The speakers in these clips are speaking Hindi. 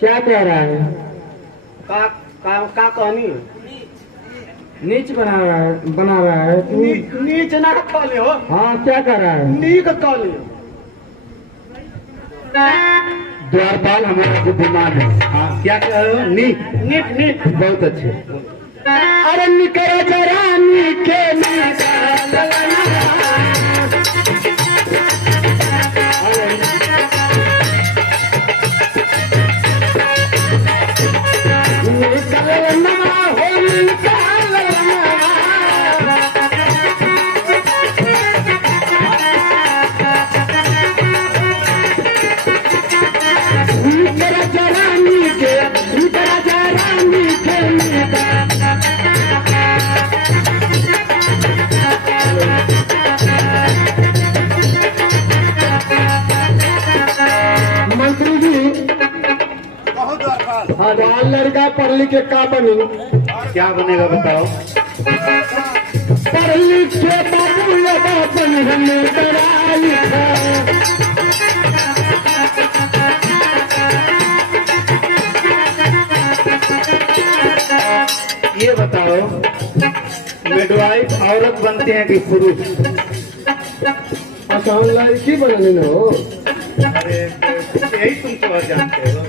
क्या कह रहा है? का कहनी नीच बना रहा है तू? नीच ना कहले हो। हाँ, क्या कर रहा है? नीक कहले। द्वारपाल हमारा बुद्धिमान है। हाँ, क्या कह रहे हो? नीक नीक नीक बहुत अच्छे। अरे निकल जरा नीके लड़का पढ़ लिख के का बनी? क्या बनेगा बताओ? पढ़ लिख के बाबू लगा बन हमें बड़ा लिखा। ये बताओ, मिडवाइफ औरत बनते हैं कि पुरुष? अच्छा, लड़की बनने न हो। अरे यही तुम तो जानते हो।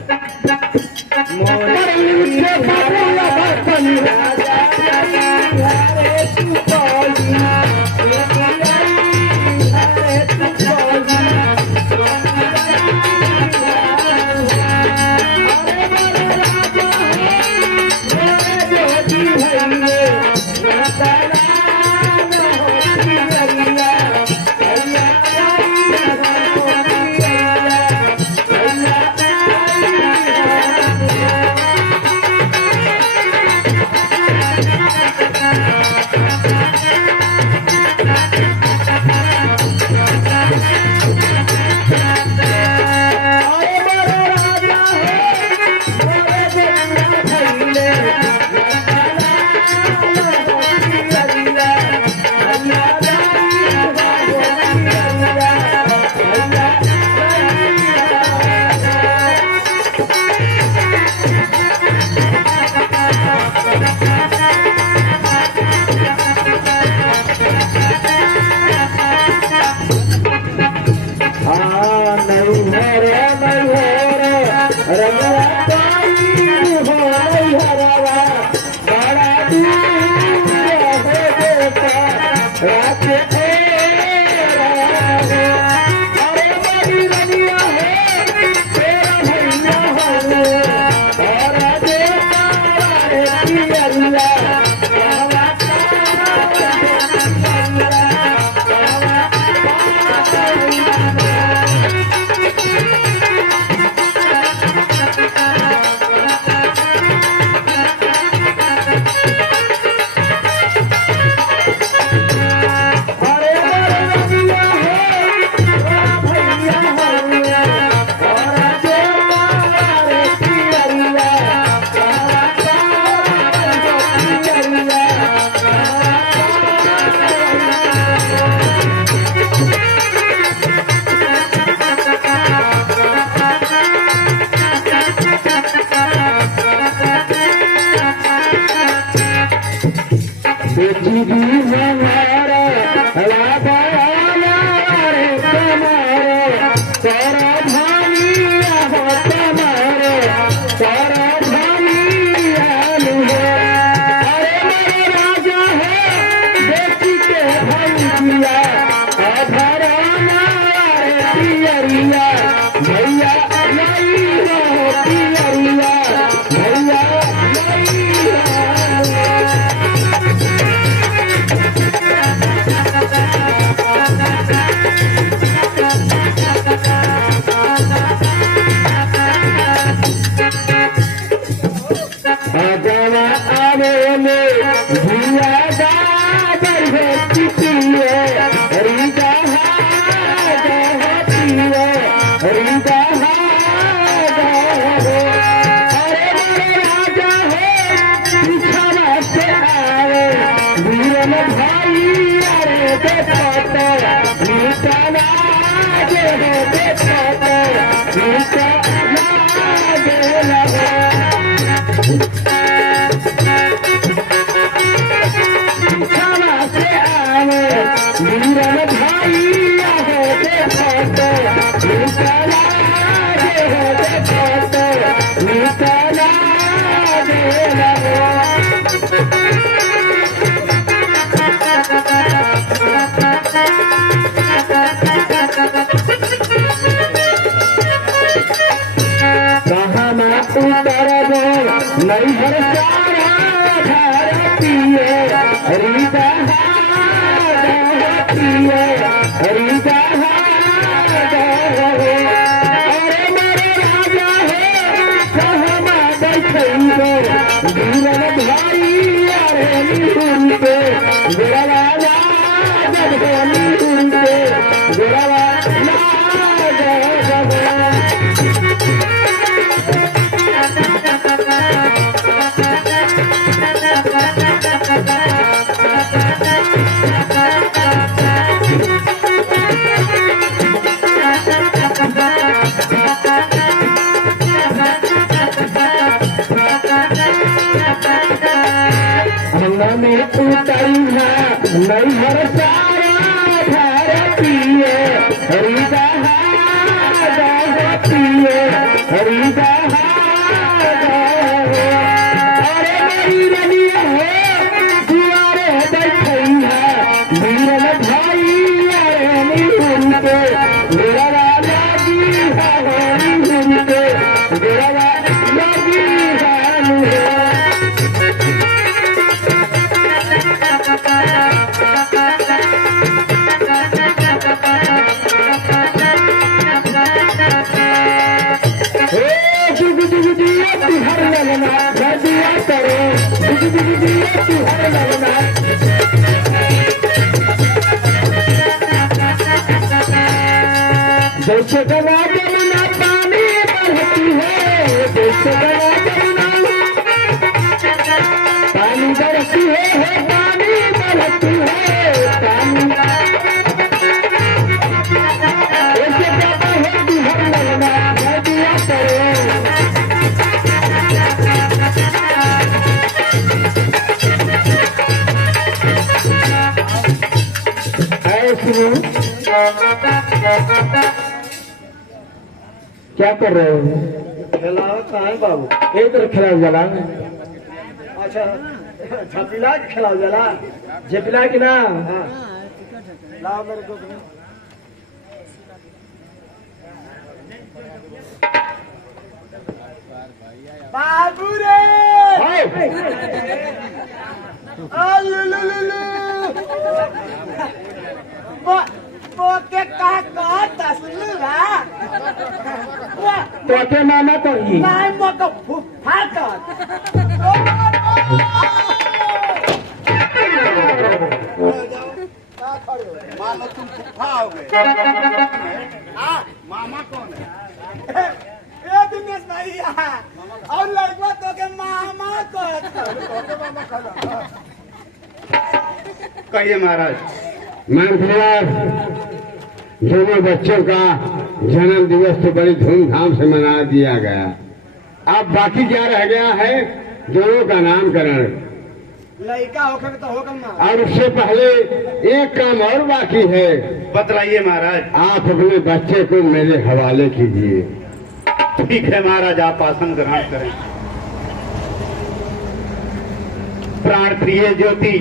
छावा से आवे वीरन भाइया हो देखो निकला जे हो देखो निकला उतरबो नैहर सारा भारतीय हरिदा भारतीय हरिदा अरे मेरे राजा है कहमा बैठेंगे वीरन भाई अरे उनके गुरवाला जब उनके गुरवाला में उतरना नैहर सारा भारतीय हरिदा भारतीय हरिदा अरे मेरी रनिया है दुआरे बैठैया वीरन भाई अरे उनके गुरवा लागी हरी उनके गुरवा लागी जैसे गवा जमुना पानी बहती है जैसे गवा जमुना पानी बरसती है पानी बरसती है पानी ऐसे कहता है कि हर लगना दिया करो क्या कर रहे हो? खिलाओ कहाँ है बाबू? एक खिलाओ जला। अच्छा झपिला के खिलाओ जला झपिला की ना लाओ मेरे को बाबू रे के का तस्वीरा तोते माना करी नहीं मोको फुफा कर मानो तुम फुफा हो गए मामा कौन है? ये दिनेश भैया और लड़का तो के मामा को कहिए महाराज। महाराज दोनों बच्चों का जन्म दिवस तो बड़ी धूमधाम से मना दिया गया। अब बाकी क्या रह गया है? दोनों का नामकरण। लड़का होकर तो होगा महाराज। और उससे पहले एक काम और बाकी है। बतलाइए महाराज। आप अपने बच्चे को मेरे हवाले कीजिए। ठीक है महाराज, आप आसन ग्रहण करें। प्राण प्रिय ज्योति,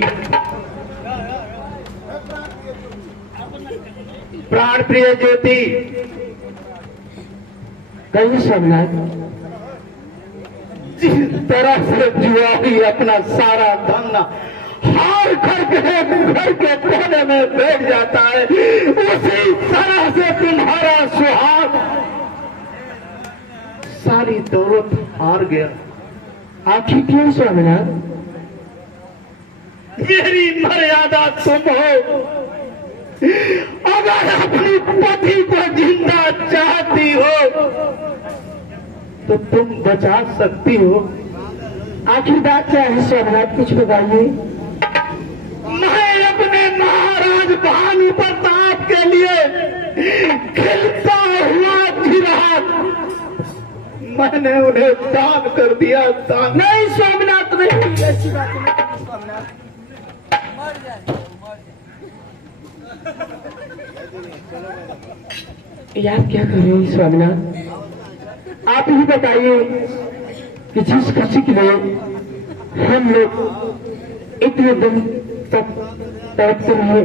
प्राण प्रिय ज्योति कहीं समझा जिस तरह से जुआरी अपना सारा धन हार करके घर के कोने में बैठ जाता है, उसी तरह से तुम्हारा सुहाग सारी दौलत हार गया। आखिर क्यों समझा? मेरी मर्यादा तुम हो। अगर अपनी पति को जिंदा चाहती हो तो तुम बचा सकती हो। आखिर बात क्या है सोमनाथ, कुछ बताइए। मैं अपने महाराज भानु प्रताप के लिए खिलता हुआ चिराग मैंने उन्हें दान कर दिया। दान नहीं स्वामीनाथ, नहीं, ऐसी बात नहीं स्वामीनाथ। यार क्या करें स्वामीनाथ, आप ही बताइए कि जिस खुशी के लिए हम लोग इतने दिन तक तड़पते रहे,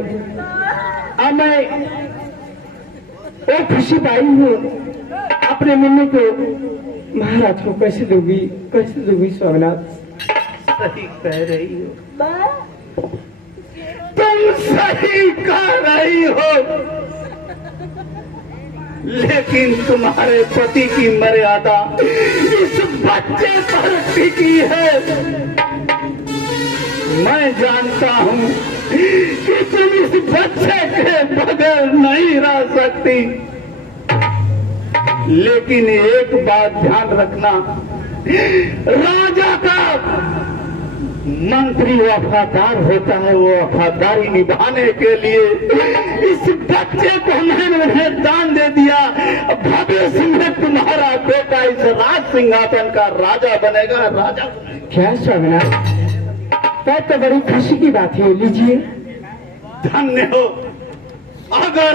अब मैं वो खुशी पाई हूँ अपने मम्मी को, महाराज को कैसे दूंगी स्वामीनाथ। सही कह रही हो, तुम सही कह रही हो, लेकिन तुम्हारे पति की मर्यादा इस बच्चे पर टिकी है। मैं जानता हूँ कि तुम इस बच्चे के बगैर नहीं रह सकती, लेकिन एक बात ध्यान रखना, राजा का मंत्री वफादार होता है, वो वफादारी निभाने के लिए इस बच्चे को मैंने उन्हें दान दे दिया। भविष्य में तुम्हारा बेटा इस राज सिंहासन का राजा बनेगा, राजा बनेगा। क्या स्वामीनाथ, तब तो बड़ी खुशी की बात है, लीजिए। धन्य हो, अगर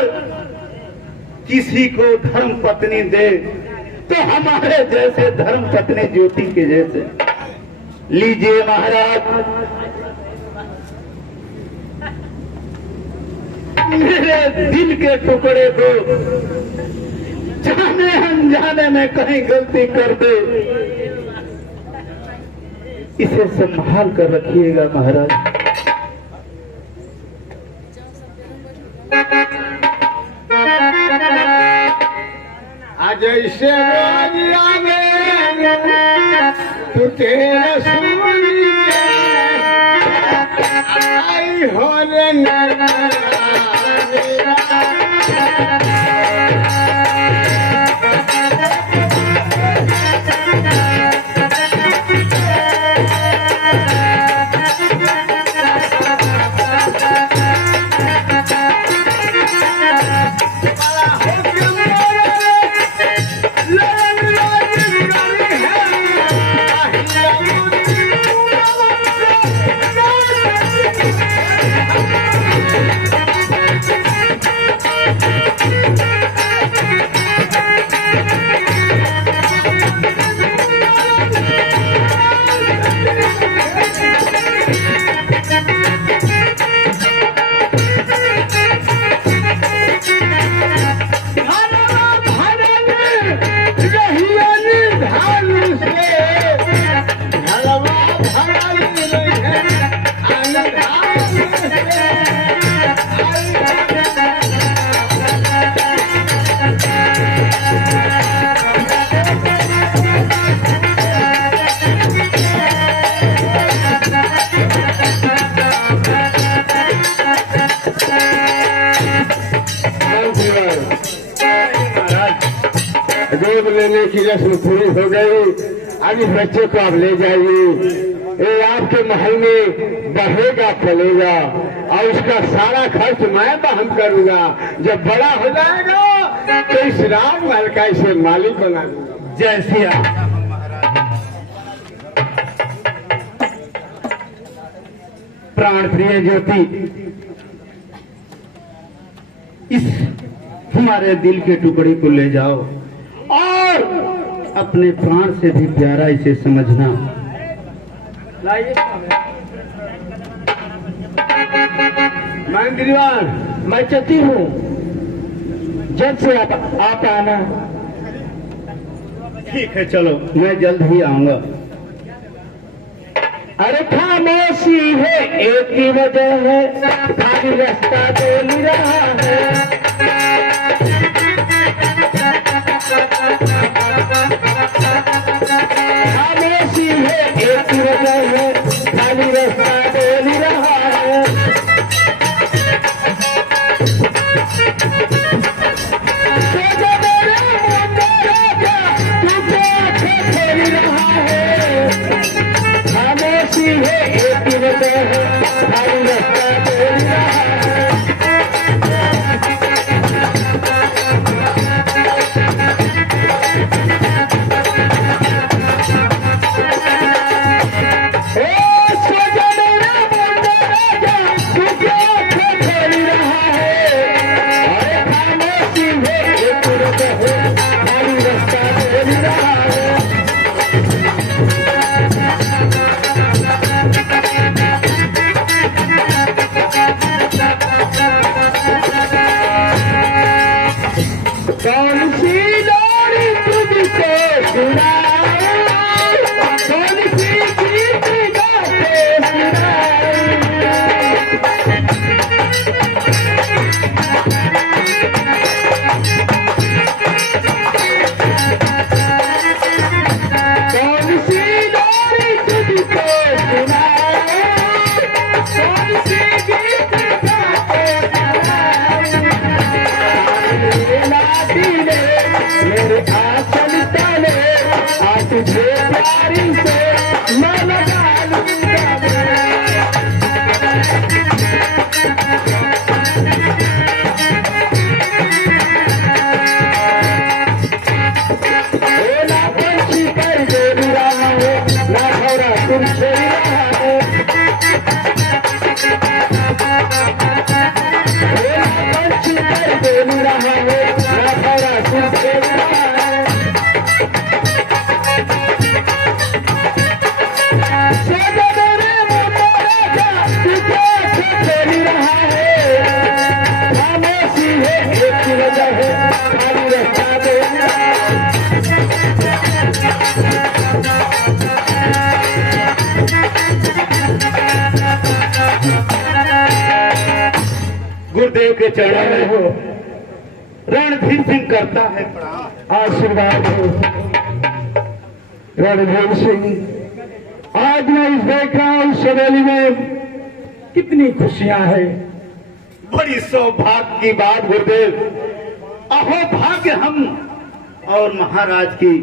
किसी को धर्म पत्नी दे तो हमारे जैसे धर्म पत्नी ज्योति के जैसे। लीजिए महाराज, मेरे दिल के टुकड़े को जाने अनजाने में कहीं गलती कर दे, इसे संभाल कर रखिएगा महाराज। आज ऐसे रोज आवे तू तेरे सूरी आई हो रे गोद लेने की रस्म पूरी हो गई। अब इस बच्चे को आप ले जाइए, ये आपके महल में बढ़ेगा चलेगा और उसका सारा खर्च मैं वहन करूंगा। जब बड़ा हो जाएगा तो इस राजमहल का इसे मालिक बना दूंगा। जय सिया। प्राण प्रिय ज्योति, इस तुम्हारे दिल के टुकड़े को ले जाओ और अपने प्राण से भी प्यारा इसे समझना। मंदिरवान, मैं चलती हूँ, जल्द से आप आना। ठीक है, चलो, मैं जल्द ही आऊंगा। अरे खामोशी है एक ही वजह है, खाली रास्ता बोल रहा है। खामोशी है एक ही वजह है, खाली रास्ता बोल रहा है। सोचो मेरे मुंडे राजा, तुझे आंखें खोल रहा है। खामोशी है एक ही वजह है, खाली रास्ता बोल रहा है। तुझे प्यारी से मैं लगा लूंगा ना पंछी कर दे रहा है ना भौरा तुमसे रहा है ना पंछी कर दे रहा है ना भौरा तुमसे रहा है सजने मोरे का तुझे खेल रहा है खामोशी है एक वजह है खाली रहता दे गुरुदेव के चरणों में हो रणधीर सिंह करता है प्रणाम। आशीर्वाद हो रणधीर सिंह। आज मैं इस देखा उस सवेली में कितनी खुशियां हैं। बड़ी सौभाग्य की बात गुरुदेव, अहो भाग्य हम और महाराज की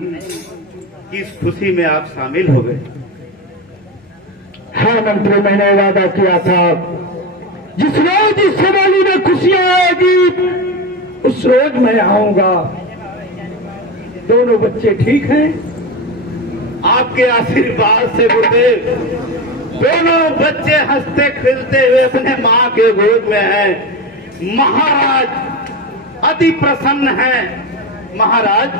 इस खुशी में आप शामिल हो गए। हाँ मंत्री, मैंने वादा किया था जिस रोज इस सवेली में खुशियां आएगी उस रोज मैं आऊंगा। दोनों बच्चे ठीक हैं? आपके आशीर्वाद से गुरुदेव दोनों बच्चे हंसते खेलते हुए अपने माँ के गोद में हैं। महाराज अति प्रसन्न हैं। महाराज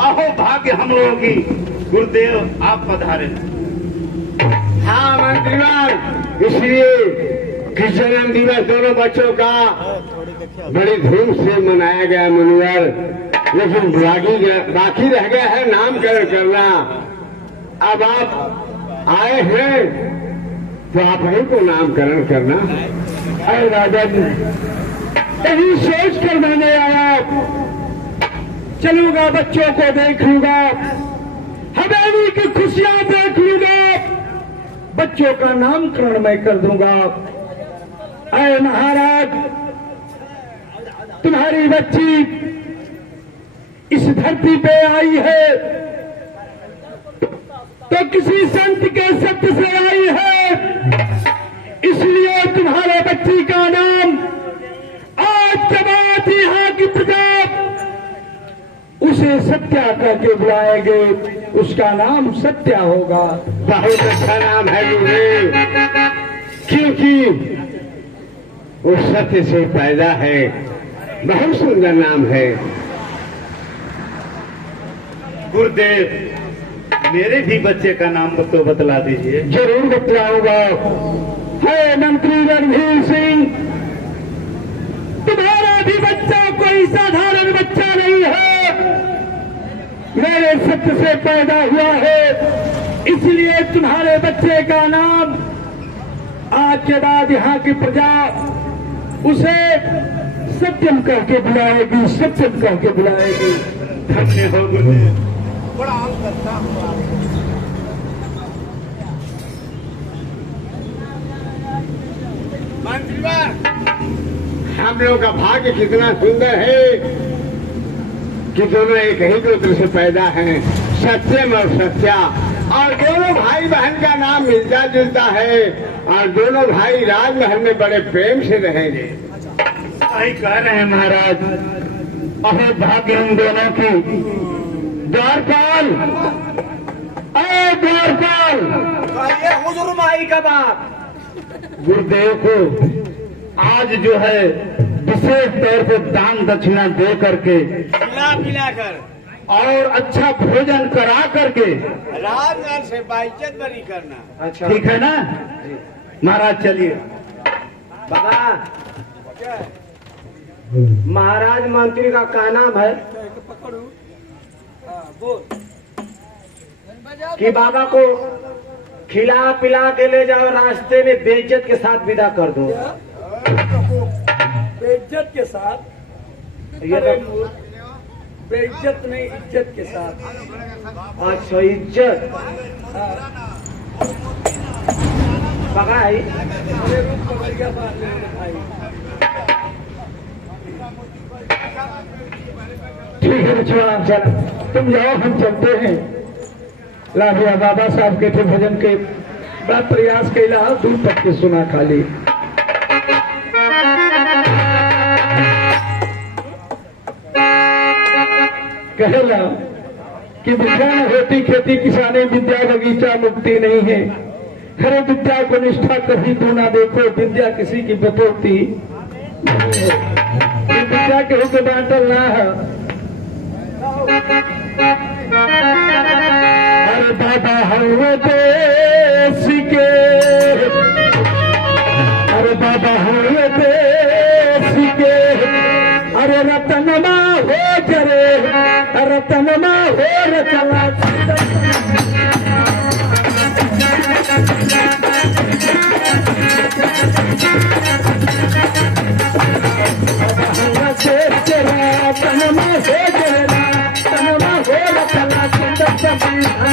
अहो भाग्य हम लोगों की। गुरुदेव आप पधारे। हाँ मंत्रीवान, इसलिए कि जन्म दिवस दोनों बच्चों का बड़ी धूम से मनाया गया मुनिवर, लेकिन बाकी रह गया है नामकरण करना। अब आप आए हैं तो आप ही को नामकरण करना। अरे राजन, यही सोच कर मैंने आया, चलूंगा बच्चों को देख लूंगा, हवेली की खुशियां देख लूंगा, बच्चों का नामकरण मैं कर दूंगा। अरे महाराज, तुम्हारी बच्ची इस धरती पे आई है तो किसी संत के सत्य से आई है, इसलिए तुम्हारे बच्ची का नाम आज के बाद यहाँ की प्रजा उसे सत्या करके बुलाएंगे। उसका नाम सत्या होगा। बहुत अच्छा नाम है गुरुदेव, क्योंकि वो सत्य से पैदा है। बहुत सुंदर नाम है। गुरुदेव मेरे भी बच्चे का नाम तो बतला दीजिए। जरूर बतलाऊंगा। है मंत्री रणधीर सिंह, तुम्हारा भी बच्चा कोई साधारण बच्चा नहीं है, मेरे सत्य से पैदा हुआ है, इसलिए तुम्हारे बच्चे का नाम आज के बाद यहाँ की प्रजा उसे सत्यम करके बुलाएगी, सत्यम करके बुलाएगी। धन्य हो गुरुदेव। हम लोग का भाग्य कितना सुंदर है कि दोनों एक ही गोत्र से पैदा हैं, सत्यम और सत्या। और दोनों भाई बहन का नाम मिलता जुलता है और दोनों भाई राजमहल में बड़े प्रेम से रहेंगे। सही कह रहे हैं महाराज। अहो भाग्य हम दोनों की। द्वारपाल, अरे द्वारपाल, हुजूर माई का बाप, गुरुदेव को आज जो है विशेष तौर पर दान दक्षिणा दे करके पिलाकर और अच्छा भोजन करा करके राजमहल से बाइज्जत बरी करना। अच्छा ठीक है ना महाराज? चलिए। बाबा, महाराज मंत्री का क्या नाम है? कि बाबा को खिला पिला के ले जाओ, रास्ते में बेइज्जत के साथ विदा कर दो। बेइज्जत के साथ? ये तो बेइज्जत नहीं, इज्जत के साथ। अच्छा, इज्जत पकाई। अरे रुक कमरिया बात नहीं भाई। ठीक है बच्चों, आप चल, तुम जाओ, हम चलते हैं। ला भैया बाबा साहब के थे भजन के बड़ा प्रयास कैला दूर तक के सुना खाली कहेला कि विद्या न होती खेती किसानी विद्या बगीचा मुक्ति नहीं है। हरे विद्या को निष्ठा कभी तू ना देखो विद्या किसी की बतौती विद्या के होकर बांटल ना है। अरे बाबा हुए देश के अरे बाबा हुए देश के अरे रतनमा हो जरे रतनमा हो रचना तनमा हो जरा तनमा हो रचना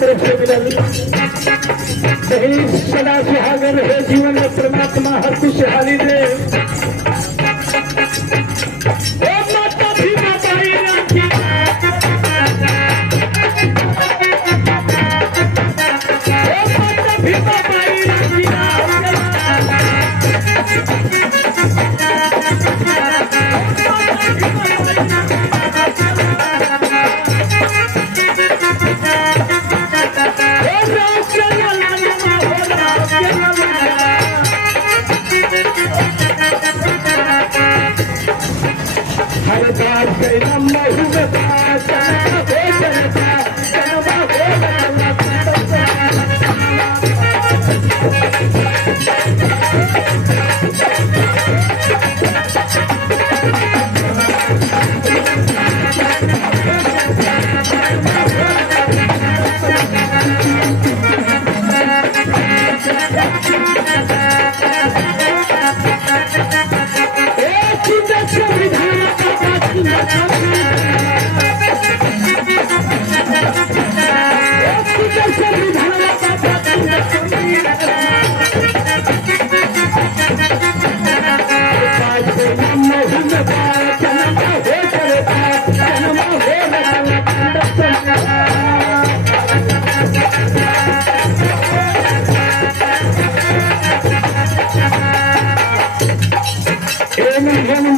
तरफ से मिलल सही सदा सुहागन है जीवन में परमात्मा हर खुशहाली दे माता भी माताई रखी माता भी माताई रखी हर बार से लम्बा हुए बात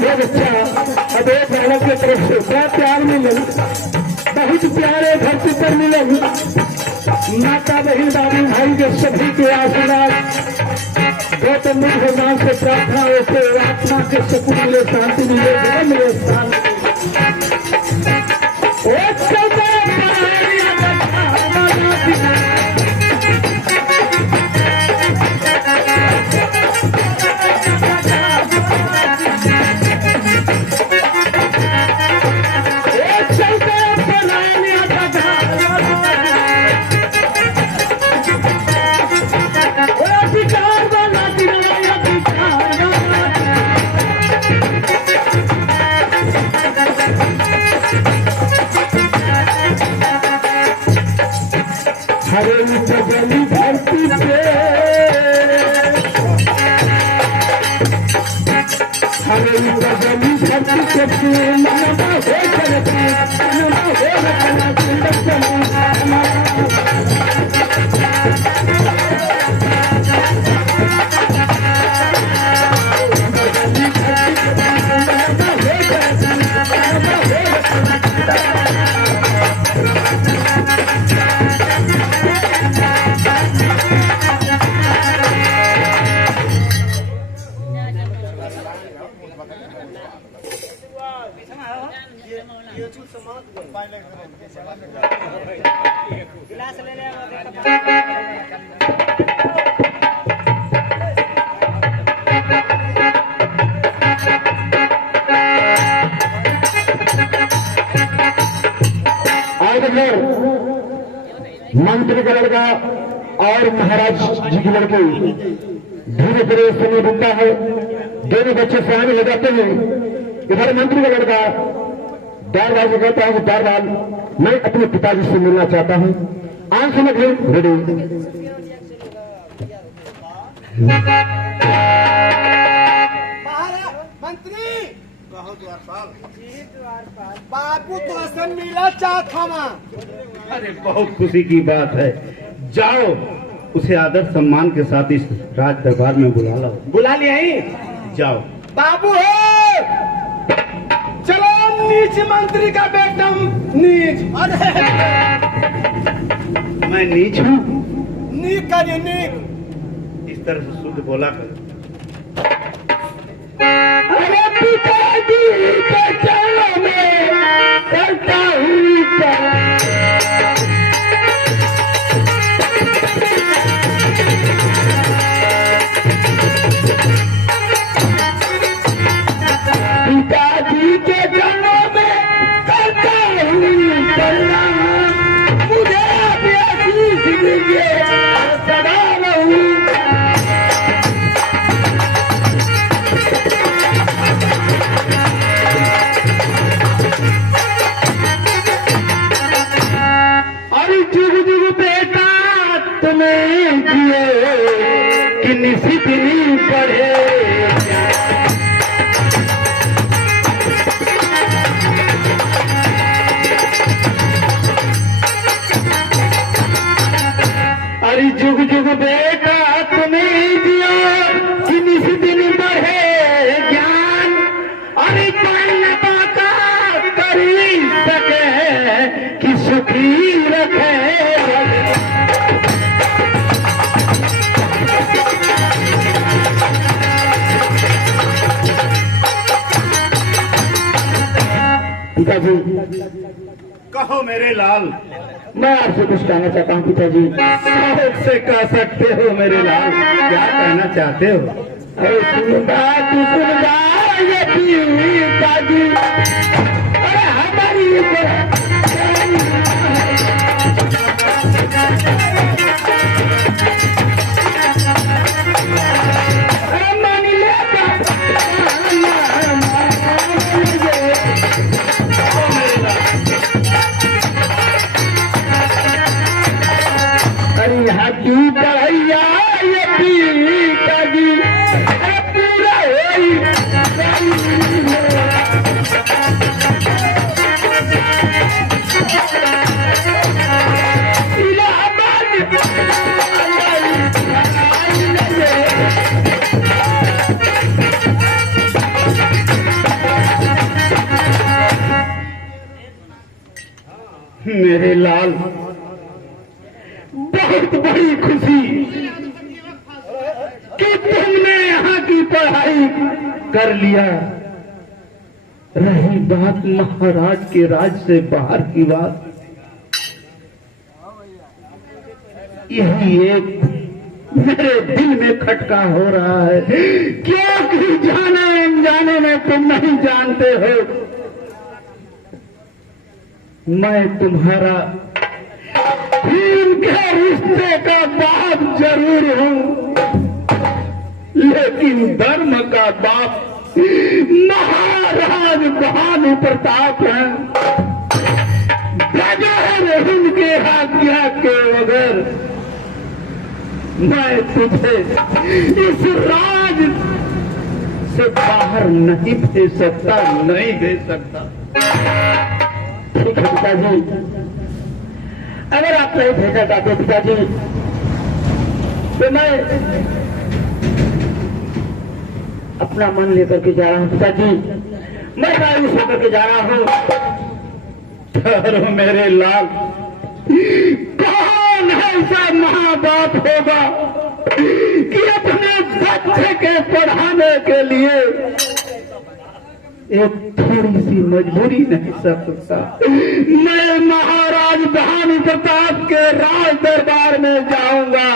अबे बालक की तरफ से क्या प्यार मिलल बहुत प्यारे धरती पर मिलल माता बहन दादी भाई के सभी के आशीर्वाद गौतम बुद्ध भगवान से प्रार्थना होते आत्मा के सुकून मिले शांति मिले जय मिले स्थान हरे जगली धरती पे हरे जगली धरती पे मनवा हो चलती मनवा हो रचना अगर मंत्री का लड़का और महाराज जी की लड़की धीरे धीरे समय बनता है, दोनों बच्चे सयाने हो जाते हैं। इधर मंत्री का लड़का दारवाल से कहता है कि दारवाल, मैं अपने पिताजी से मिलना चाहता हूँ। आंख समझ लो, रेडी। मंत्री बाबू तो से मिला चाहता मैं। अरे बहुत खुशी की बात है, जाओ उसे आदर सम्मान के साथ इस राज दरबार में बुला लाओ। बुला लिया ही, जाओ। बाबू है, चलो नीच मंत्री का बेटा नीच। अरे मैं नीच हूँ? नीक का ये नीक इस तरह से शुद्ध बोला कर। अरे पिताजी के चरणों में करता हूँ पिताजी के चरणों में करता हूँ प्रणाम। मुझे आप आशीष दीजिए, सदा रहूं। अरे जुग जुग बेटा तुम्हें जिए कि निशितनी पढ़े। अरे जुग जुग बेटा तुम्हें जियो कि निशितनी बढ़े ज्ञान। अरे पढ़ने पाका कर ही सके कि सुखी रखे। पिताजी, कहो मेरे लाल। मैं आपसे कुछ कहना चाहता हूँ पिताजी। साहब से कह सकते हो मेरे लाल, क्या कहना चाहते हो? अरे सुनदा तू सुनदा ये पिताजी, अरे हमारी मान लेता अरे यहाँ की पढ़ैया ये पिताजी पूरा होई। मेरे लाल, बहुत बड़ी खुशी कि तुमने यहाँ की पढ़ाई कर लिया। रही बात महाराज के राज से बाहर की बात, यही एक मेरे दिल में खटका हो रहा है। क्योंकि जाने अनजाने में तुम नहीं जानते हो, मैं तुम्हारा खून के रिश्ते का बाप जरूर हूं, लेकिन धर्म का बाप महाराज भानु प्रताप है। बगैर उनके आज्ञा के बगैर मैं तुझे इस राज से बाहर नहीं भेज सकता, नहीं भेज सकता। ठीक है पिताजी, अगर आप नहीं भेजना चाहते पिताजी तो मैं अपना मन लेकर के जा रहा हूँ। पिताजी, मैं मायूस होकर के जा रहा हूँ। ठहरो मेरे लाल, कौन ऐसा माँ बाप होगा कि अपने बच्चे के पढ़ाने के लिए एक थोड़ी सी मजबूरी नहीं सकता। मैं महाराज भानु प्रताप के राज दरबार में जाऊंगा,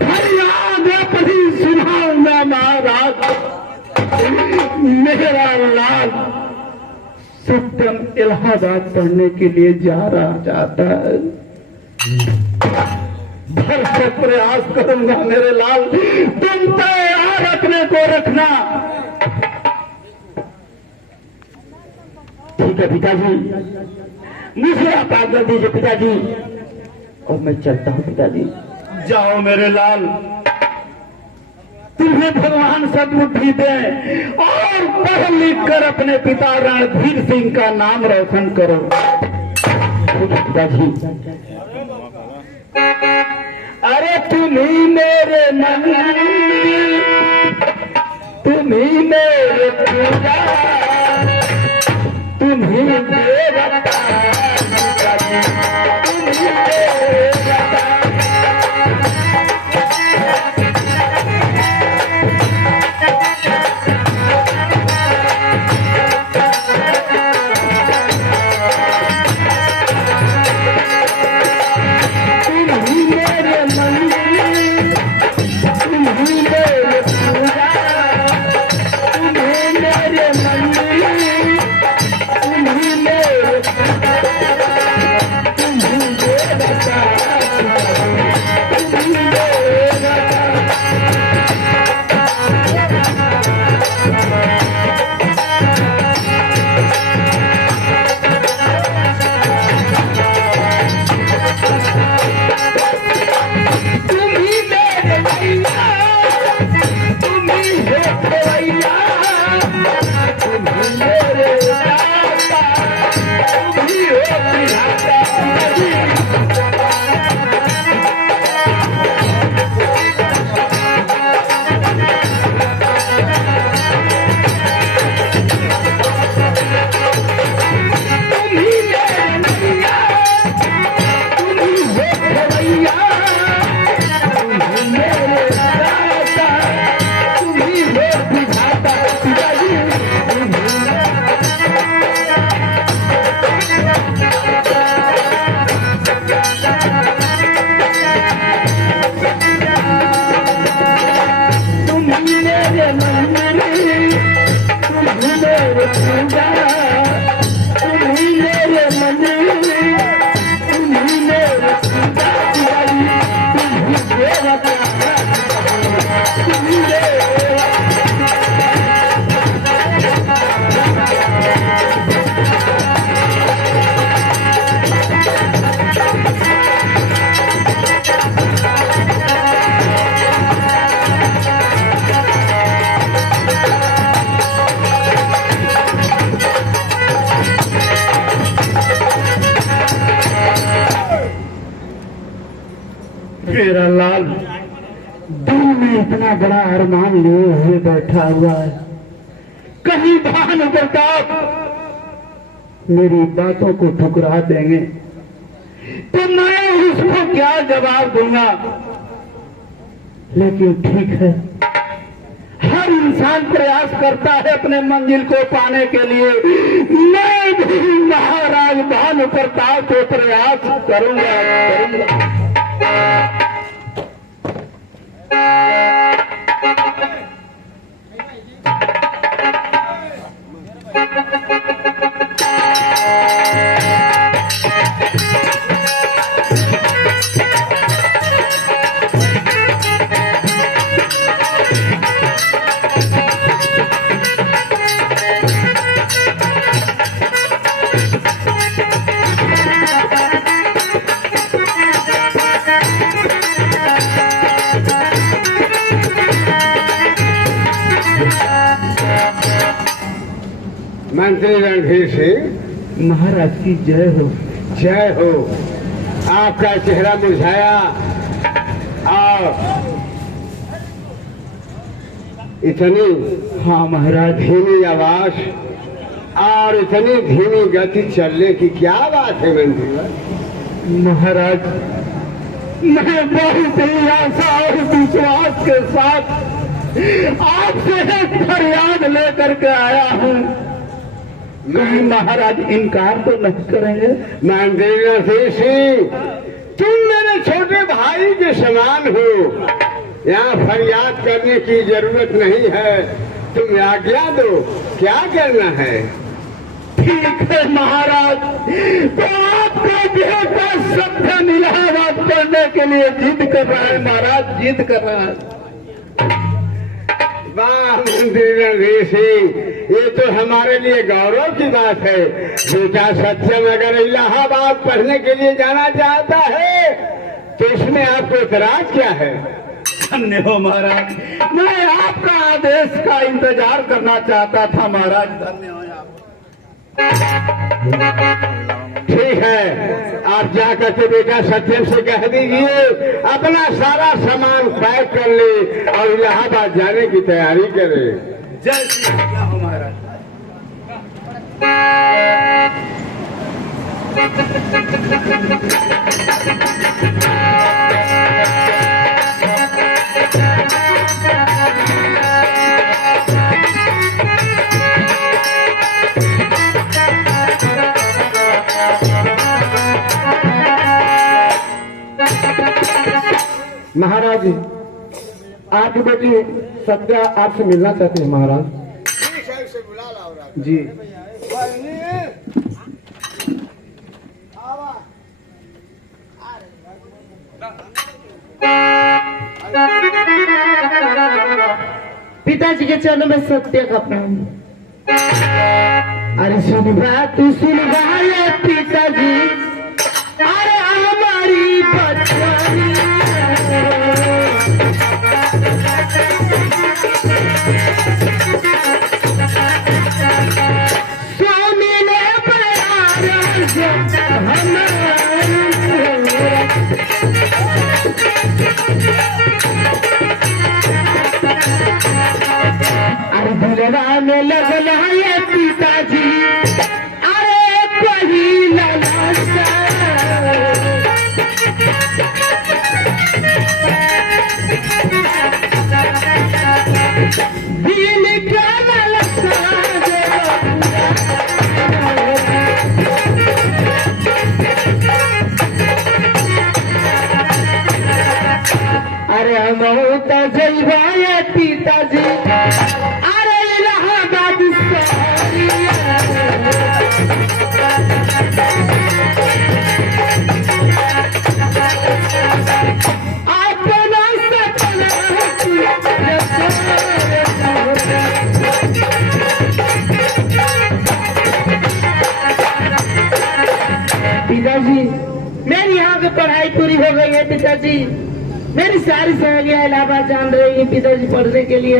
फरियाद अपनी सुनाऊंगा। महाराज, मेरा लाल सत्यम इलाहाबाद पढ़ने के लिए जा रहा चाहता है। भर से प्रयास करूंगा मेरे लाल, तुम तैयार अपने को रखना। ठीक है पिताजी, मुझे आप आज्ञा दीजिए पिताजी, और मैं चलता हूँ पिताजी। जाओ मेरे लाल, तुम्हें भगवान सद्बुद्धि दे और पढ़ लिख कर अपने पिता रणधीर सिंह का नाम रोशन करो। पिताजी, अरे तुम्ही मेरे मंदिर, तुम्ही मेरे पूजा, तुम्ही देवता, तुम्ही देवता। मेरा लाल दिल में इतना बड़ा अरमान लिए हुए बैठा हुआ है, कहीं भानु प्रताप मेरी बातों को ठुकरा देंगे तो मैं उसको क्या जवाब दूंगा। लेकिन ठीक है, हर इंसान प्रयास करता है अपने मंजिल को पाने के लिए। मैं भी महाराज भानु प्रताप को प्रयास करूंगा। मंत्री रणधीर सिंह महाराज की जय हो। जय हो। आपका चेहरा मुरझाया और इतनी हाँ महाराज, धीमी आवाज और इतनी धीमी गति चलने की क्या बात है मंत्री? महाराज मैं बहुत ही आशा और विश्वास के साथ आपसे एक फरियाद लेकर के आया हूँ। कहीं महाराज इनकार तो नहीं करेंगे? मंत्री रणधीर सिंह, तुम मेरे छोटे भाई के समान हो, यहाँ फरियाद करने की जरूरत नहीं है। तुम आज्ञा दो, क्या करना है? ठीक है महाराज, तो आपका बेटा सत्यम इलाहाबाद पढ़ने के लिए जिद कर रहा है महाराज, जिद कर रहा है। वाह मंत्री रणधीर सिंह, ये तो हमारे लिए गौरव की बात है। बेटा सत्यम अगर इलाहाबाद पढ़ने के लिए जाना चाहता है तो इसमें आपको इतराज क्या है? धन्य हो महाराज, मैं आपका आदेश का इंतजार करना चाहता था महाराज। धन्य हो आप। ठीक है, आप जाकर के बेटा सत्यम से कह दीजिए अपना सारा सामान पैक कर ले और इलाहाबाद जाने की तैयारी करे। जय श्री राम हो महाराज। महाराज, आपकी बेटी सत्या आपसे मिलना चाहती है महाराज। ठीक है, उसे बुला लाओ राज। जी। बहनी, आवा। पिताजी के चरणों में सत्य का प्रणाम। अरे सुन बात, तू सुन ये पिताजी, अरे हमारी बच्ची स्वामी ने अरे दिलवा में लगना है पिताजी, अरे पहिला दिल क्या अरे हम जैवाए पिताजी, अरे इलाहाबाद अपना पिताजी, मेरी यहाँ पे पढ़ाई पूरी हो गई है पिताजी। मेरी सारी सहेलियां इलाहाबाद जान रही है पिताजी पढ़ने के लिए।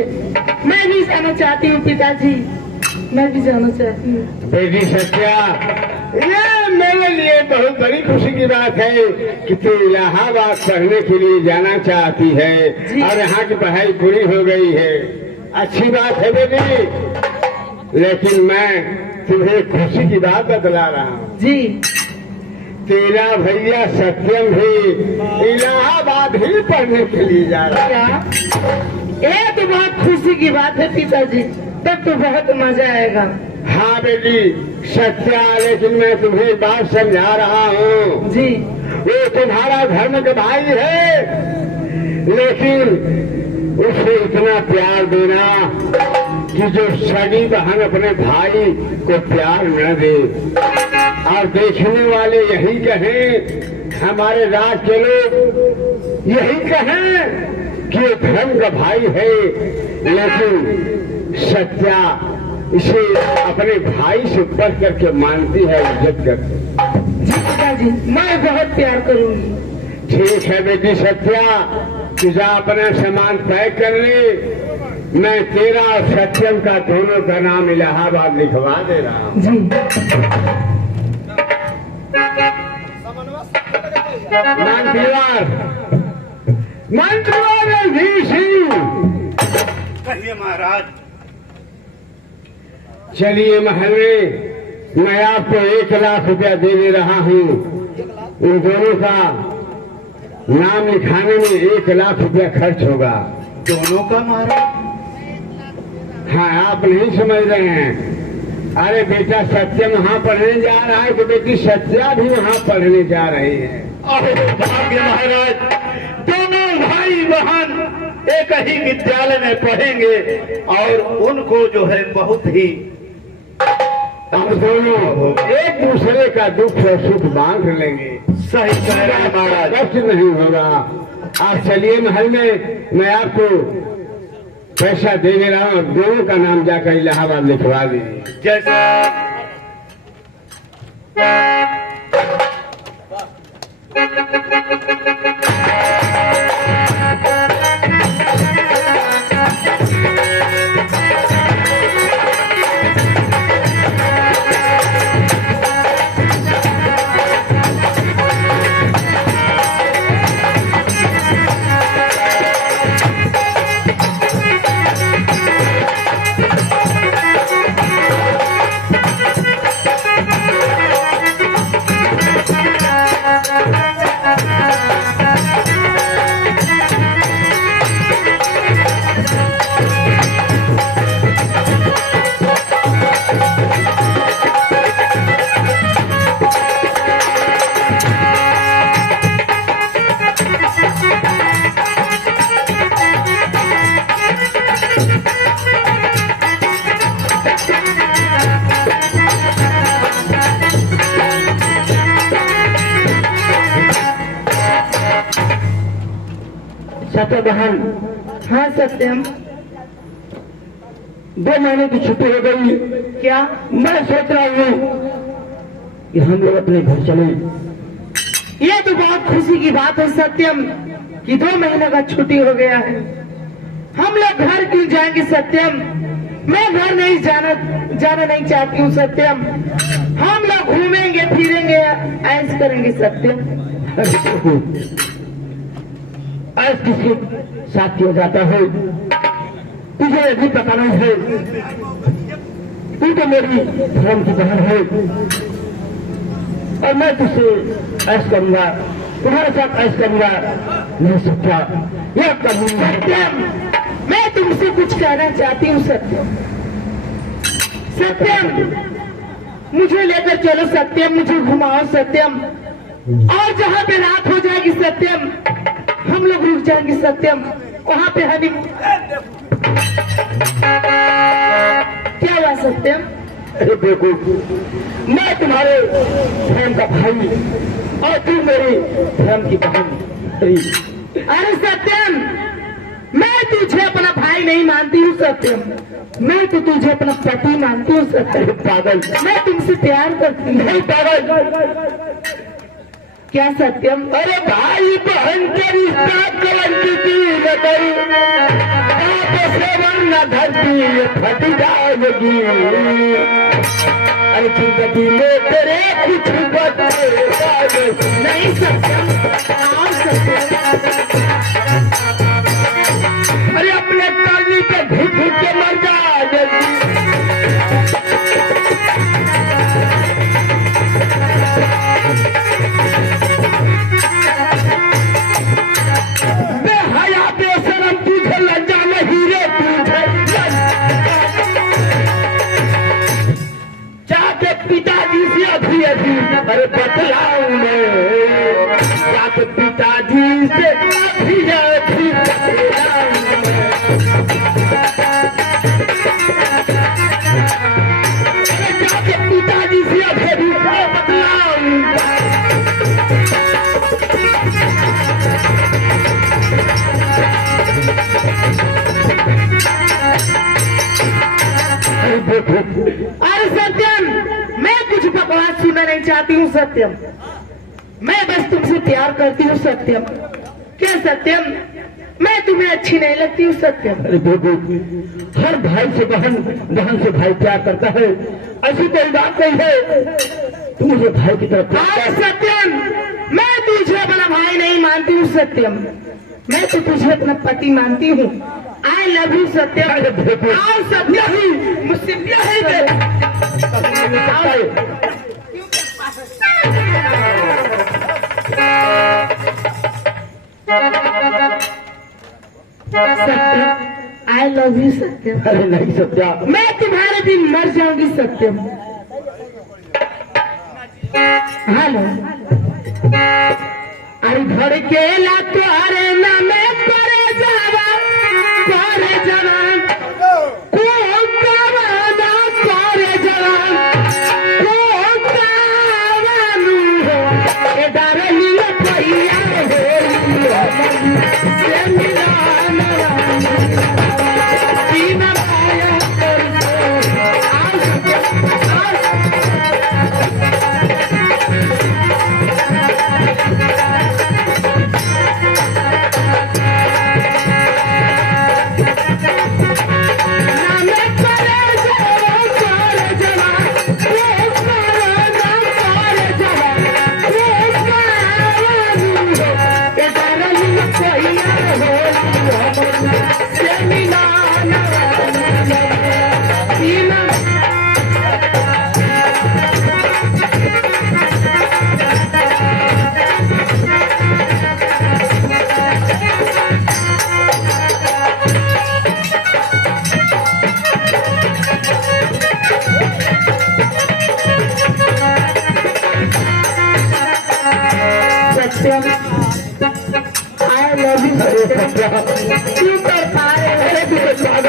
मैं भी जाना चाहती हूँ पिताजी, मैं भी जाना चाहती हूँ। बेटी सत्या, ये मेरे लिए बहुत बड़ी खुशी की बात है कि तू इलाहाबाद पढ़ने के लिए जाना चाहती है और यहाँ की पढ़ाई पूरी हो गई है। अच्छी बात है बेटी, लेकिन मैं तुम्हें खुशी की बात बतला रहा हूँ। जी। तेरा भैया सत्यम भी इलाहाबाद ही पढ़ने के लिए जा रहा है। क्या ये तो बहुत खुशी की बात है पिताजी, तब तो बहुत मजा आएगा। हाँ बेटी सत्या, लेकिन मैं तुम्हें एक बात समझा रहा हूँ। जी। वो तुम्हारा धर्म का भाई है, लेकिन उसे इतना प्यार देना कि जो सगी बहन अपने भाई को प्यार न दे। और देखने वाले यही कहें, हमारे राज के लोग यही कहें कि ये धर्म का भाई है, लेकिन सत्या इसे अपने भाई से बढ़ करके मानती है, इज्जत करती है। जी पिताजी, मैं बहुत प्यार करूंगी। ठीक है बेटी सत्या, तू जा अपना सामान पैक कर ले। मैं तेरा और सत्यम का दोनों का नाम इलाहाबाद लिखवा दे रहा हूँ। जी। मंत्रीवार रणधीर सिंह, कहिए महाराज। चलिए महल में मैं आपको 1 लाख रुपया दे रहा हूँ। उन दोनों का नाम लिखाने में 1 लाख रुपया खर्च होगा। दोनों का महाराज? हाँ, आप नहीं समझ रहे हैं। अरे बेटा सत्यम वहाँ पढ़ने जा रहा है तो बेटी सत्या भी वहाँ पढ़ने जा रही है। अरे भाग्य महाराज, दोनों भाई बहन एक ही विद्यालय में पढ़ेंगे और उनको जो है बहुत ही हम दोनों एक दूसरे का दुख और सुख बांट लेंगे। सही कह रहे हैं महाराज। कष्ट नहीं होगा। आप चलिए महल में, मैं आपको पैसा दे दे रहा हूँ और दोनों का नाम जाकर इलाहाबाद लिखवा दीजिए। जैसा सत्य बहन, हाँ सत्यम, 2 महीने की छुट्टी हो गई। क्या? मैं सोच रहा हूँ कि हम लोग अपने घर चले। ये तो बहुत खुशी की बात है सत्यम कि 2 महीने का छुट्टी हो गया है। हम लोग घर क्यों जाएंगे सत्यम? मैं घर नहीं जाना नहीं चाहती हूँ सत्यम। हम लोग घूमेंगे फिरेंगे, ऐश करेंगे सत्यम। आज किसी साथ किया जाता है, तुझे अभी पता नहीं है। तू तो मेरी धर्म की बहन है और मैं तुझसे ऐश करूंगा, तुम्हारे साथ ऐश करूंगा। नहीं सत्या, यह करूंगा। सत्यम, मैं तुमसे कुछ कहना चाहती हूँ सत्यम। सत्यम, मुझे लेकर चलो सत्यम, मुझे घुमाओ सत्यम। और जहाँ पे रात हो जाएगी सत्यम, हम लोग रुक जाएंगे सत्यम। वहाँ पे हनी क्या हुआ सत्यम? अरे देखो, मैं तुम्हारे धर्म का भाई और तू मेरी धर्म की बहन। अरे सत्यम, मैं तुझे अपना भाई नहीं मानती हूँ सत्यम, मैं तो तुझे अपना पति मानती हूँ सत्यम। पागल, मैं तुमसे प्यार करती हूँ। नहीं पागल। क्या सत्यम? अरे भाई बहन के रिश्ता कलंकित बताई, आप से वरना धरती फट जाएगी। अरे जिंदगी में तेरे कुछ बचे नहीं सत्यम, हाँ सत्यम। अरे अपने काली पे घुट घुट के मर जाएगी। बेहया बेशरम, तुझे लज्जा नहीं रे, तुझे जाके पिताजी से अभी अरे बतलाऊ मैं, जाके पिताजी से अभी बतलाऊ मैं। अरे जाके पिताजी से अभी बतलाऊ। अरे सत्यम, मैं कुछ बकवास सुनना नहीं चाहती हूँ सत्यम, मैं बस तुमसे प्यार करती हूँ सत्यम। क्या सत्यम, मैं तुम्हें अच्छी नहीं लगती हूँ सत्यम? अरे देखो, हर भाई से बहन, बहन से भाई प्यार करता है, ऐसी कोई बात नहीं है। तू मुझे भाई की तरफ अरे सत्यम, मैं तुझे अपना भाई नहीं मानती हूँ सत्यम, मैं तो तुझे अपना पति मानती हूँ। आई लव यू सत्यम। आओ सत्यम, मुझसे प्यार सत्यम, आई लव यू सत्यम। अरे नहीं सत्या, मैं तुम्हारे दिन मर जाऊंगी सत्यम। हेलो, अरे घर के ला तोरे नाम करे जावा, करे जवान को कवाना करे जवान।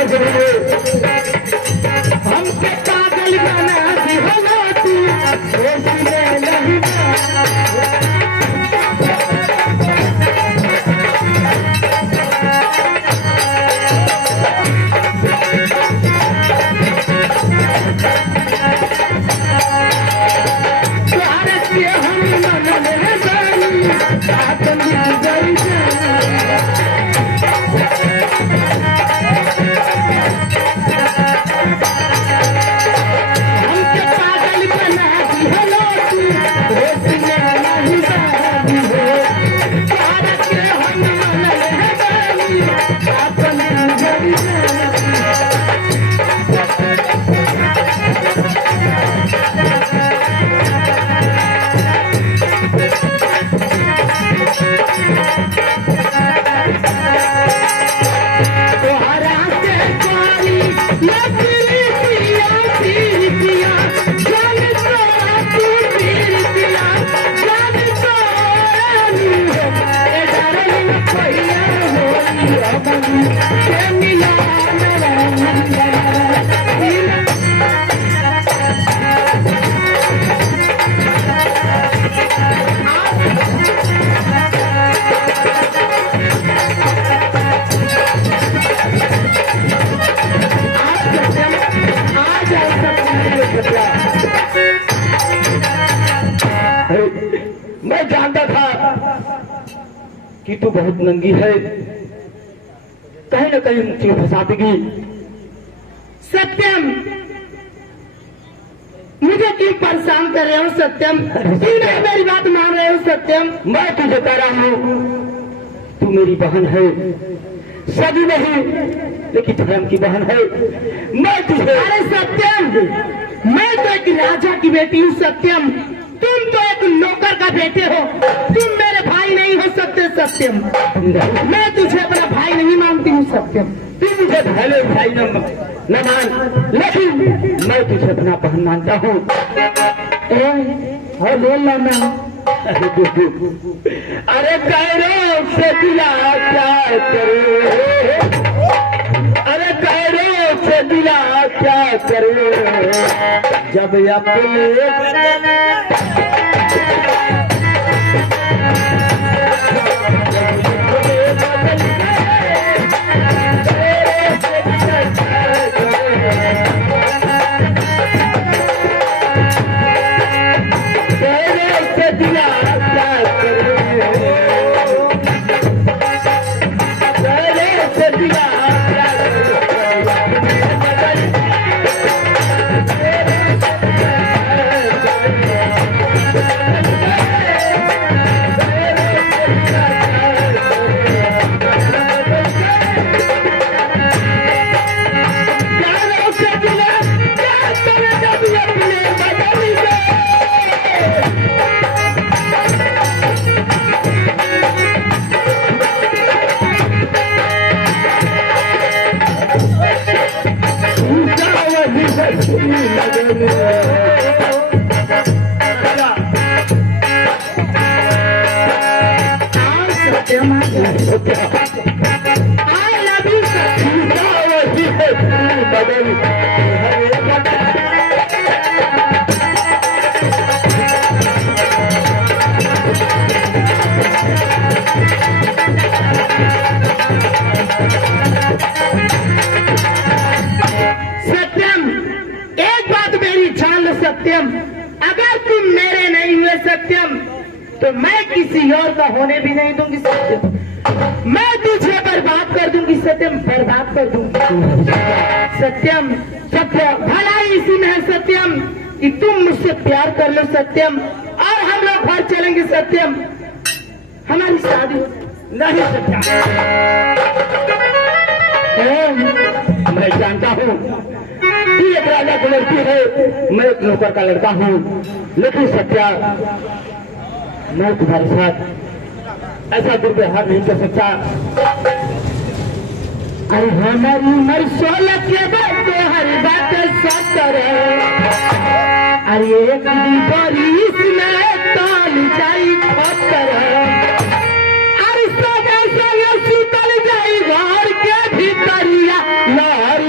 कैसे होंगे हमके पागल बना दी हो तू इसमें नहीं मैं जानता था कि तू बहुत नंगी है, कहीं न कहीं मुझे फंसा देगी। सत्यम, मुझे क्यों परेशान कर रहे हो सत्यम? क्यों नहीं मेरी बात मान रहे हो सत्यम? मैं तुझे कह रहा हूँ तू मेरी बहन है, सभी नहीं लेकिन धर्म की बहन है। मैं तुझे अरे सत्यम, मैं तो एक राजा की बेटी हूँ सत्यम, तुम तो एक नौकर का बेटे हो, तुम मेरे भाई नहीं हो सकते सत्यम। मैं तुझे अपना भाई नहीं मानती हूँ सत्यम, तुम मुझे भले भाई न मान, लेकिन मैं तुझे अपना बहन मानता हूँ। बोल ना अरे कैरो से दिला क्या करे, अरे कैरो से दिला क्या करे, जब अपने सत्यम, अगर तुम मेरे नहीं हुए सत्यम, तो मैं किसी और का होने भी नहीं दूंगी सत्यम। मैं तुझे बर्बाद कर दूंगी सत्यम, बर्बाद कर दूंगी सत्यम। सत्यम भलाई इसी में है सत्यम कि तुम मुझसे प्यार कर लो सत्यम, और हम लोग घर चलेंगे सत्यम, हमारी शादी नहीं सत्यम। मैं जानता हूँ तू एक राजा की लड़की है, मैं एक नौकर का लड़का हूँ, लेकिन सत्या मैं तुम्हारे साथ ऐसा दुर्व्यवहार नहीं कर सकता। अरे हमारी उम्र 16 के बाद तो हर बात 70 है, अरे एक बड़ी इसमें ताल जाई 70 है, अरे सब सुतल जाई घर के भीतरिया लहर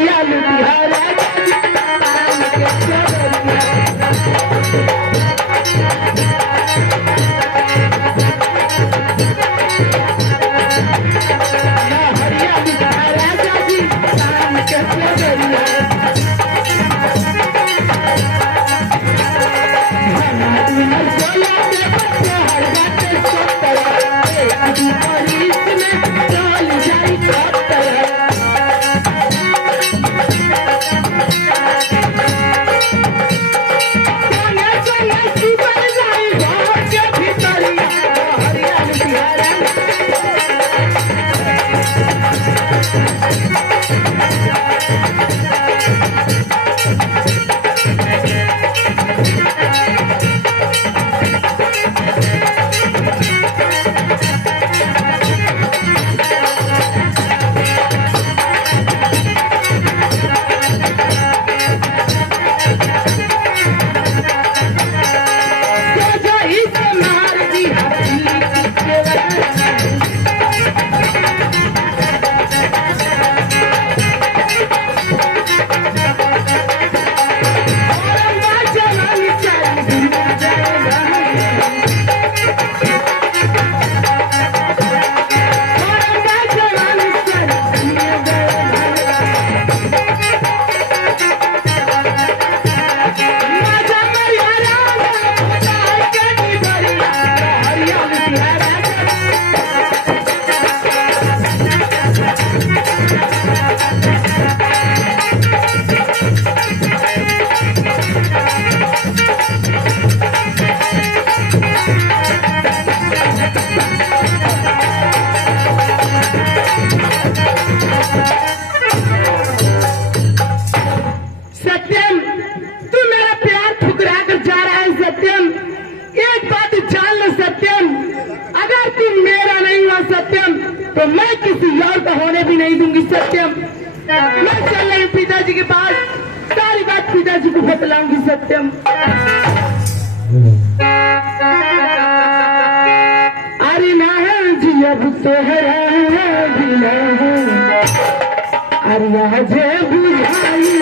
बात जान ले सत्यम, अगर तुम मेरा नहीं हुआ सत्यम तो मैं किसी और का होने भी नहीं दूंगी सत्यम। मैं चल रही हूँ पिताजी के पास, सारी बात पिताजी को बतलाऊंगी सत्यम। अरे ना जी अब तो है बिना, अरे आज बुझाई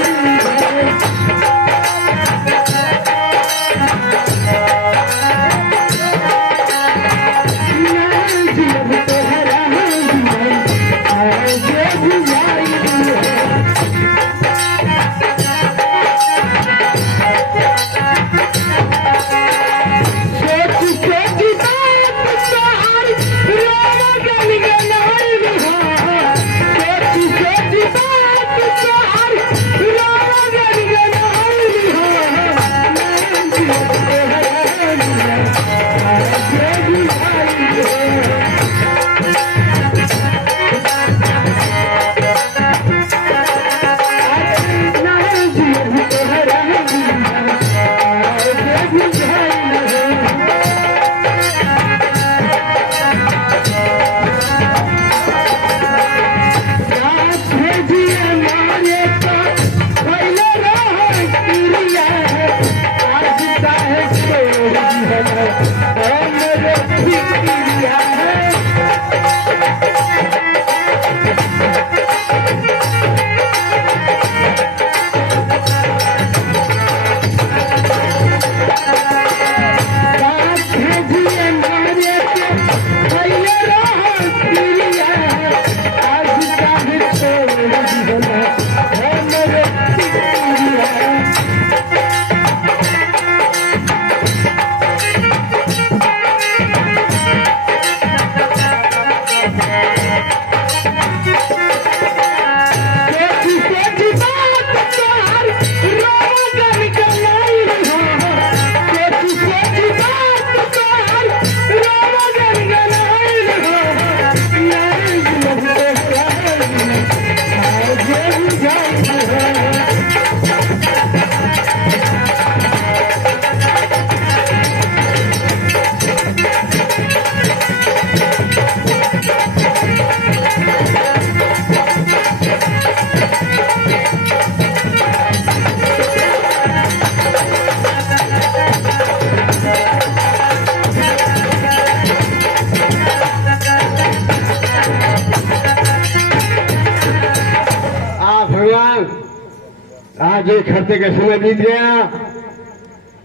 आज एक हफ्ते का समय बीत गया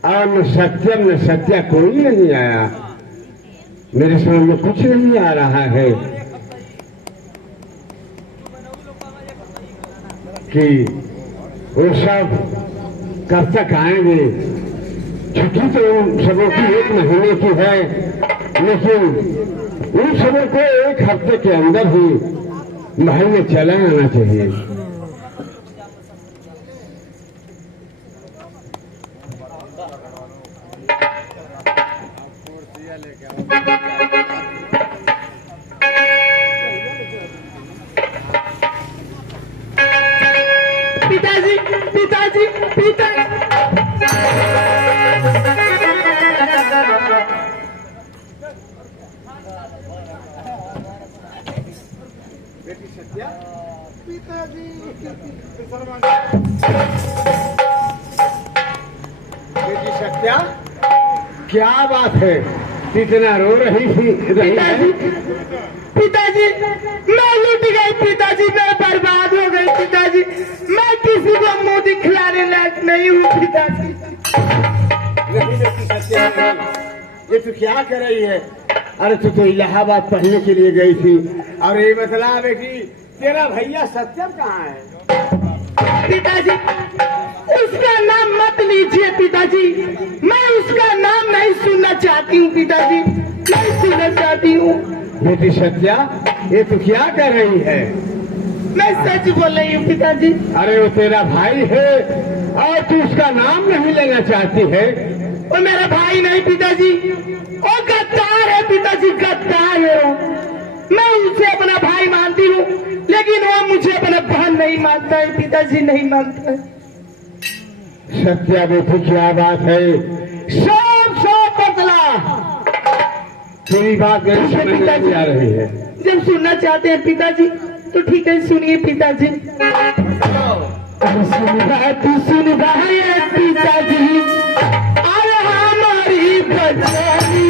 और न सत्यम न सत्या कोई नहीं आया। मेरे समझ में कुछ नहीं आ रहा है कि वो सब कब तक आएंगे। छुट्टी तो उन सबों की 1 महीने की है, लेकिन उन सबों को 1 हफ्ते के अंदर ही महल में चला आना चाहिए। पिताजी पिताजी पिताजी बेटी सत्या, क्या बात है, इतना रो रही थी? पिताजी पिताजी मैं लूट गई पिताजी, मैं बर्बाद हो गई पिताजी, मैं किसी को मुंह दिखलाने लायक नहीं हूँ पिताजी। नहीं बेटी सत्या, ये तू क्या कर रही है? अरे तू तो इलाहाबाद पढ़ने के लिए गई थी, और ये बतला बेटी तेरा भैया सत्यम कहाँ है? पिताजी उसका नाम मत लीजिए पिताजी, मैं उसका नाम नहीं सुनना चाहती हूँ पिताजी, नहीं सुनना चाहती हूँ। बेटी सत्या, ये तू क्या कर रही है? मैं सच बोल रही हूँ पिताजी। अरे वो तेरा भाई है और तू उसका नाम नहीं लेना चाहती है? वो मेरा भाई नहीं पिताजी, वो गद्दार है पिताजी, गद्दार है वो। मैं उसे अपना भाई मानती हूँ, लेकिन वो मुझे अपना बहन नहीं मानता है पिताजी, नहीं मानता है। सत्या बेटी क्या बात है? सब सब बतला, तेरी बात मेरी समझ में नहीं आ रही है। जब सुनना चाहते हैं पिताजी तो ठीक है, सुनिए पिताजी। सुन रहे पिताजी, अरे हमारी बचानी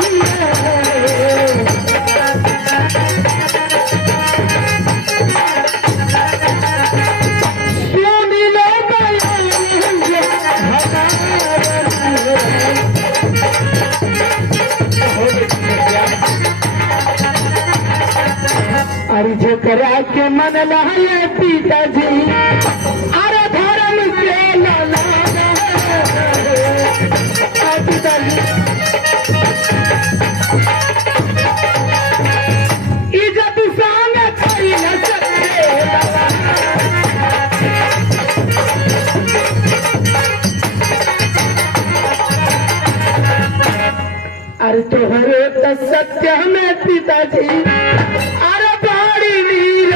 अरे जकरा के मन लहले पिताजी, अरे धर्म के लाला पिताजी, इज्जत संग कोई न सकते। अरे तोहरे तो सत्य में पिताजी, अरे बड़ी वीर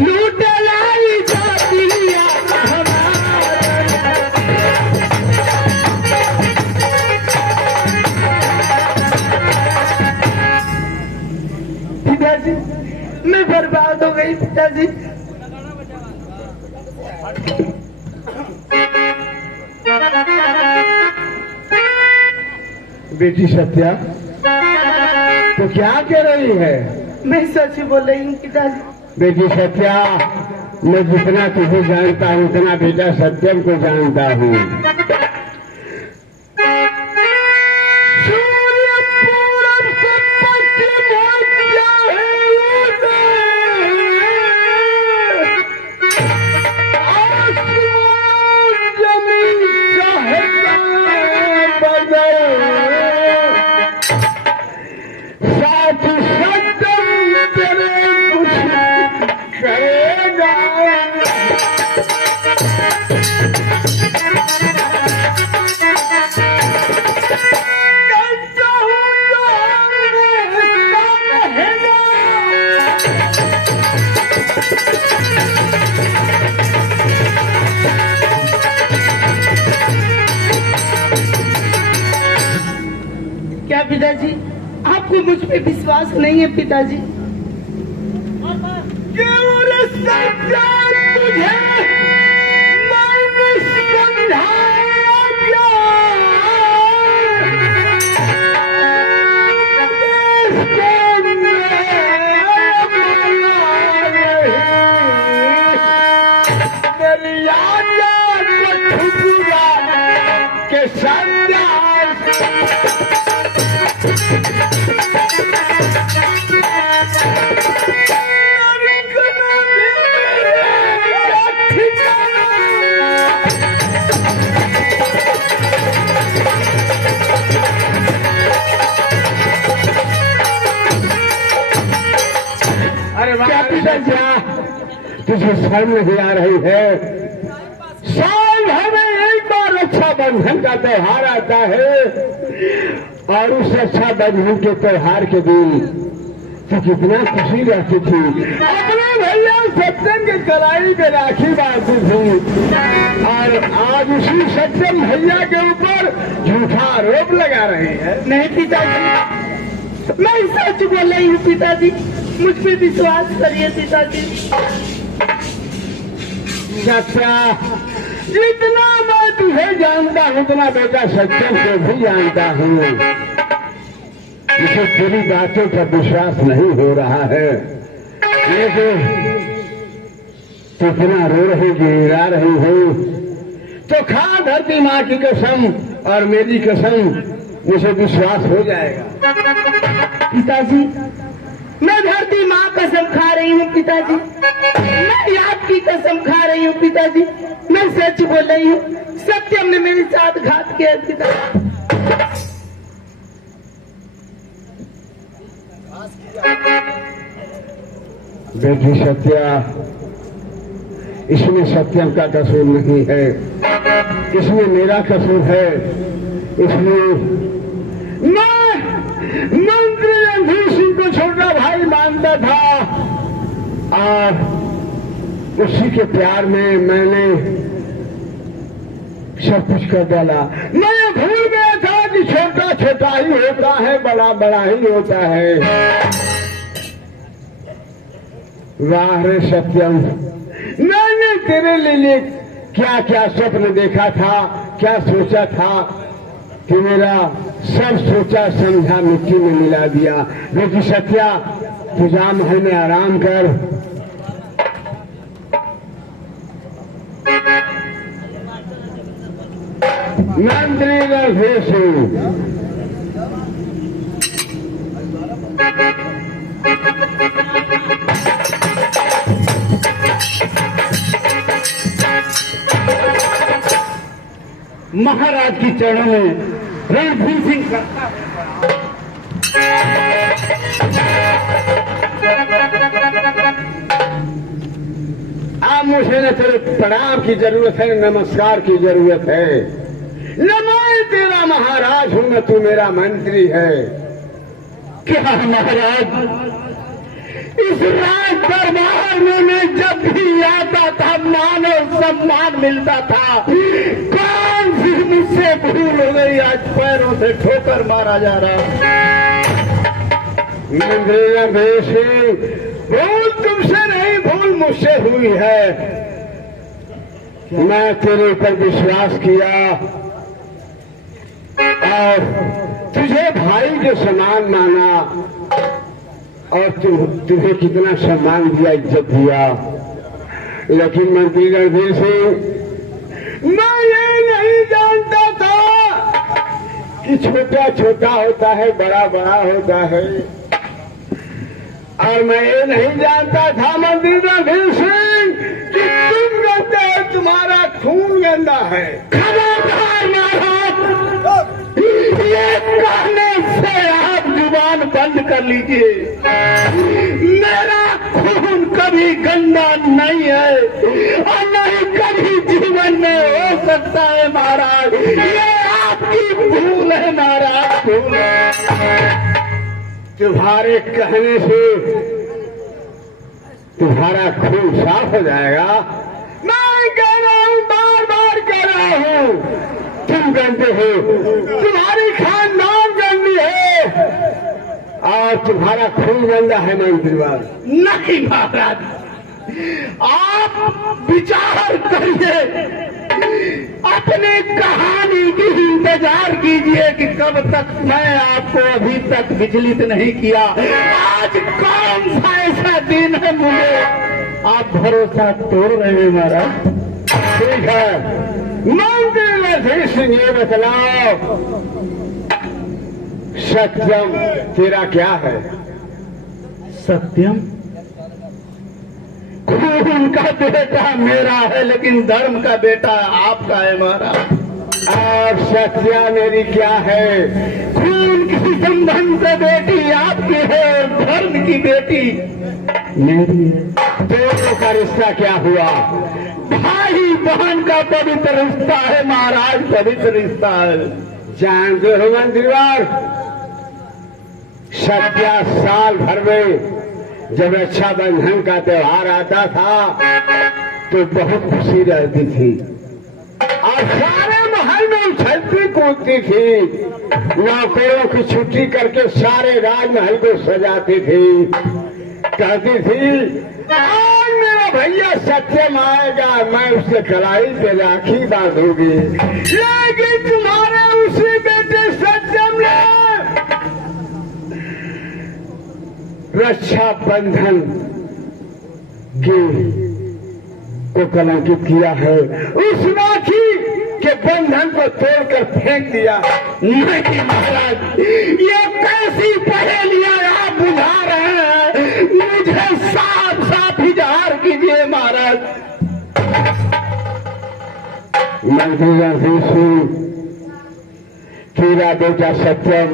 लूट लाई जातिया पिताजी, मैं बर्बाद हो गई पिताजी। बेटी सत्या, तो क्या कह रही है? मैं सच बोल रही हूँ पिताजी। बेटी सत्या, मैं जितना तुझे जानता हूँ उतना बेटा सत्यम को जानता हूँ। क्या पिताजी, आपको मुझ पे विश्वास नहीं है पिताजी? तुझे शर्म नहीं आ रही है? साल हमें एक बार रक्षाबंधन का त्योहार आता है, और उस रक्षाबंधन के त्योहार के दिन तो कितना खुशी रहती थी। अपने भैया सत्यम के कलाई पे राखी बांधती थी, और आज उसी सत्यम भैया के ऊपर झूठा आरोप लगा रही है। नहीं पिताजी, मैं सच बोल रही हूँ पिताजी, मुझ पे विश्वास करिए पिताजी। सत्या, जितना मैं तुझे जानता हूँ उतना बेटा सत्यम को भी जानता हूँ। मुझे तेरी बातों पर विश्वास नहीं हो रहा है। लेकिन तो इतना रो रही गिरा रही हो तो खा धरती माँ की कसम और मेरी कसम, मुझे विश्वास हो जाएगा। पिताजी, मैं धरती माँ कसम खा रही हूँ पिताजी, मैं आपकी कसम खा रही हूँ पिताजी, मैं सच बोल रही हूँ। सत्यम ने मेरे साथ घात किया पिताजी। बेटी सत्या, इसमें सत्यम का कसूर नहीं है, इसमें मेरा कसूर है। इसमें मैं मंत्री रणधीर सिंह को छोटा भाई मानता था, और उसी के प्यार में मैंने सब कुछ कर डाला। मैं भूल गया था कि छोटा छोटा ही होता है, बड़ा बड़ा ही होता है। वाह रे सत्यम, मैंने तेरे लिए क्या क्या स्वप्न देखा था, क्या सोचा था कि मेरा सब सोचा समझा मिट्टी में मिला दिया। लेकिन सत्या, पूजा महल में आराम कर। मंत्री रणधीर सिंह, महाराज की चरणों में रणधीर सिंह करता अब मुझे न तेरे प्रणाम की जरूरत है, नमस्कार की जरूरत है। न मैं तेरा महाराज हूं, न तू मेरा मंत्री है। क्या महाराज, इस राज दरबार में मैं जब भी आता था मान और सम्मान मिलता था। कौन सी मुझसे भूल हो गई, आज पैरों से ठोकर मारा जा रहा। मंत्री रणधीर सिंह, भूल तुमसे नहीं, भूल मुझसे हुई है। मैं तेरे ऊपर विश्वास किया और तुझे भाई के समान माना और तुम्हें कितना सम्मान दिया, इज्जत दिया। लेकिन मंत्री रणधीर सिंह, मैं ये नहीं जानता था कि छोटा छोटा होता है, बड़ा बड़ा होता है। और मैं ये नहीं जानता था मंत्री रणधीर सिंह कि तुम गंदे हो, तुम्हारा खून गंदा है। खबरदार महाराज, ये कहने से आप जुबान बंद कर लीजिए। मेरा खून कभी गंदा नहीं है और नहीं कभी जीवन में हो सकता है महाराज। ये आपकी भूल है महाराज, भूल है। तुम्हारे कहने से तुम्हारा खून साफ हो जाएगा। मैं कह रहा हूं, बार बार कह रहा हूं, तुम गंदे हो, तुम्हारी खानदान गंदी है और तुम्हारा खून गंदा है। मंत्रीवार नहीं महाराज, आप विचार करिए, अपनी कहानी की इंतजार कीजिए कि कब तक मैं आपको अभी तक विचलित नहीं किया। आज कौन सा ऐसा दिन है मुझे आप भरोसा तोड़ रहे हैं महाराज। ठीक है, मंत्री रणधीर सिंह, ये बतलाओ सत्यम तेरा क्या है? सत्यम खून का बेटा मेरा है, लेकिन धर्म का बेटा आपका है महाराज। और सत्या मेरी क्या है? खून किसी संबंध से बेटी आपकी है और धर्म की बेटी मेरी है। दोनों का रिश्ता क्या हुआ? भाई बहन का पवित्र रिश्ता है महाराज, पवित्र रिश्ता है। जानते हो मंत्रीवार, सत्या साल भर में जब रक्षाबंधन का त्योहार आता था तो बहुत खुशी रहती थी और सारे महल में उछलती कूदती थी। नौकरों की छुट्टी करके सारे राजमहल को सजाती थी। कहती थी आज मेरा भैया सत्यम आएगा, मैं उससे कलाई पे राखी बांधूंगी। लेकिन तुम्हारे उसी बेटे सत्यम ने रक्षाबंधन को कलंकित किया है। उस राखी के बंधन को तोड़कर फेंक दिया। नहीं महाराज, ये कैसी पहेलियां आप बुझा रहे हैं, मुझे साफ साफ इजहार कीजिए महाराज। मंत्री रणधीर सिंह, तेरा बेटा सत्यम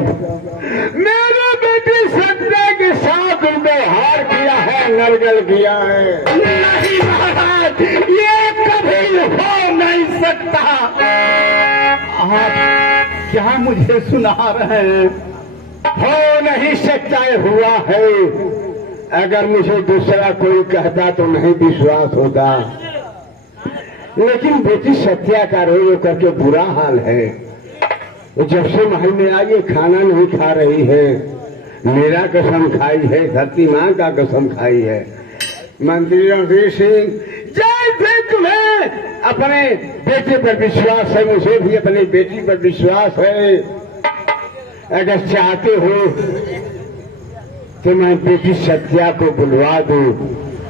मेरे बेटे सत्या के साथ व्यवहार किया है, नरगल किया है। नहीं महाराज, ये कभी हो नहीं सकता। आप क्या मुझे सुना रहे हैं? हो नहीं सकता, हुआ है। अगर मुझे दूसरा कोई कहता तो नहीं विश्वास होता, लेकिन बेटी सत्या का रो करके बुरा हाल है। वो जब से महल में आई है खाना नहीं खा रही है, मेरा कसम खाई है, धरती माँ का कसम खाई है। मंत्री रणधीर सिंह, जैसे तुम्हें अपने बेटे पर विश्वास है, मुझे भी अपनी बेटी पर विश्वास है। अगर चाहते हो तो मैं बेटी सत्या को बुलवा दूं,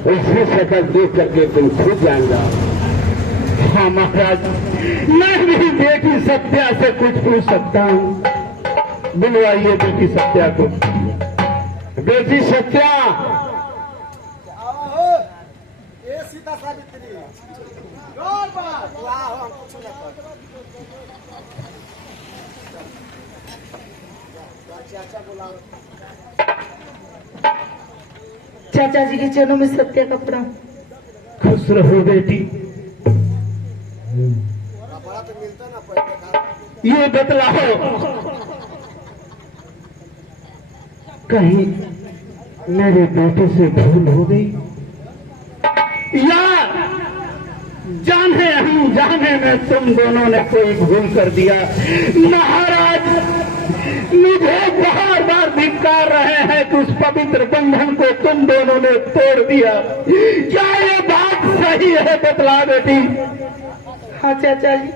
उसकी शक्ल देख करके तुम खुद जान जाओ। हाँ महाराज, मैं भी बेटी सत्या से कुछ पूछ सकता हूँ। बुलवाइए बेटी सत्या को। बेटी सत्या, आओ, ये सीता सावित्री जोर बात वाह हम कुछ न कर चाचा बुलाओ। चाचा जी के चरणों में सत्या का प्रणाम। खुश रहो बेटी। बड़ा तो मिलता ना पहले ये बतलाओ, कहीं मेरे बेटे से भूल हो गई या जाने में तुम दोनों ने कोई भूल कर दिया? महाराज, मुझे बार बार धिक्कार रहे हैं कि उस पवित्र बंधन को तुम दोनों ने तोड़ दिया। क्या ये बात सही है? बतला बेटी। हाँ चाचा जी,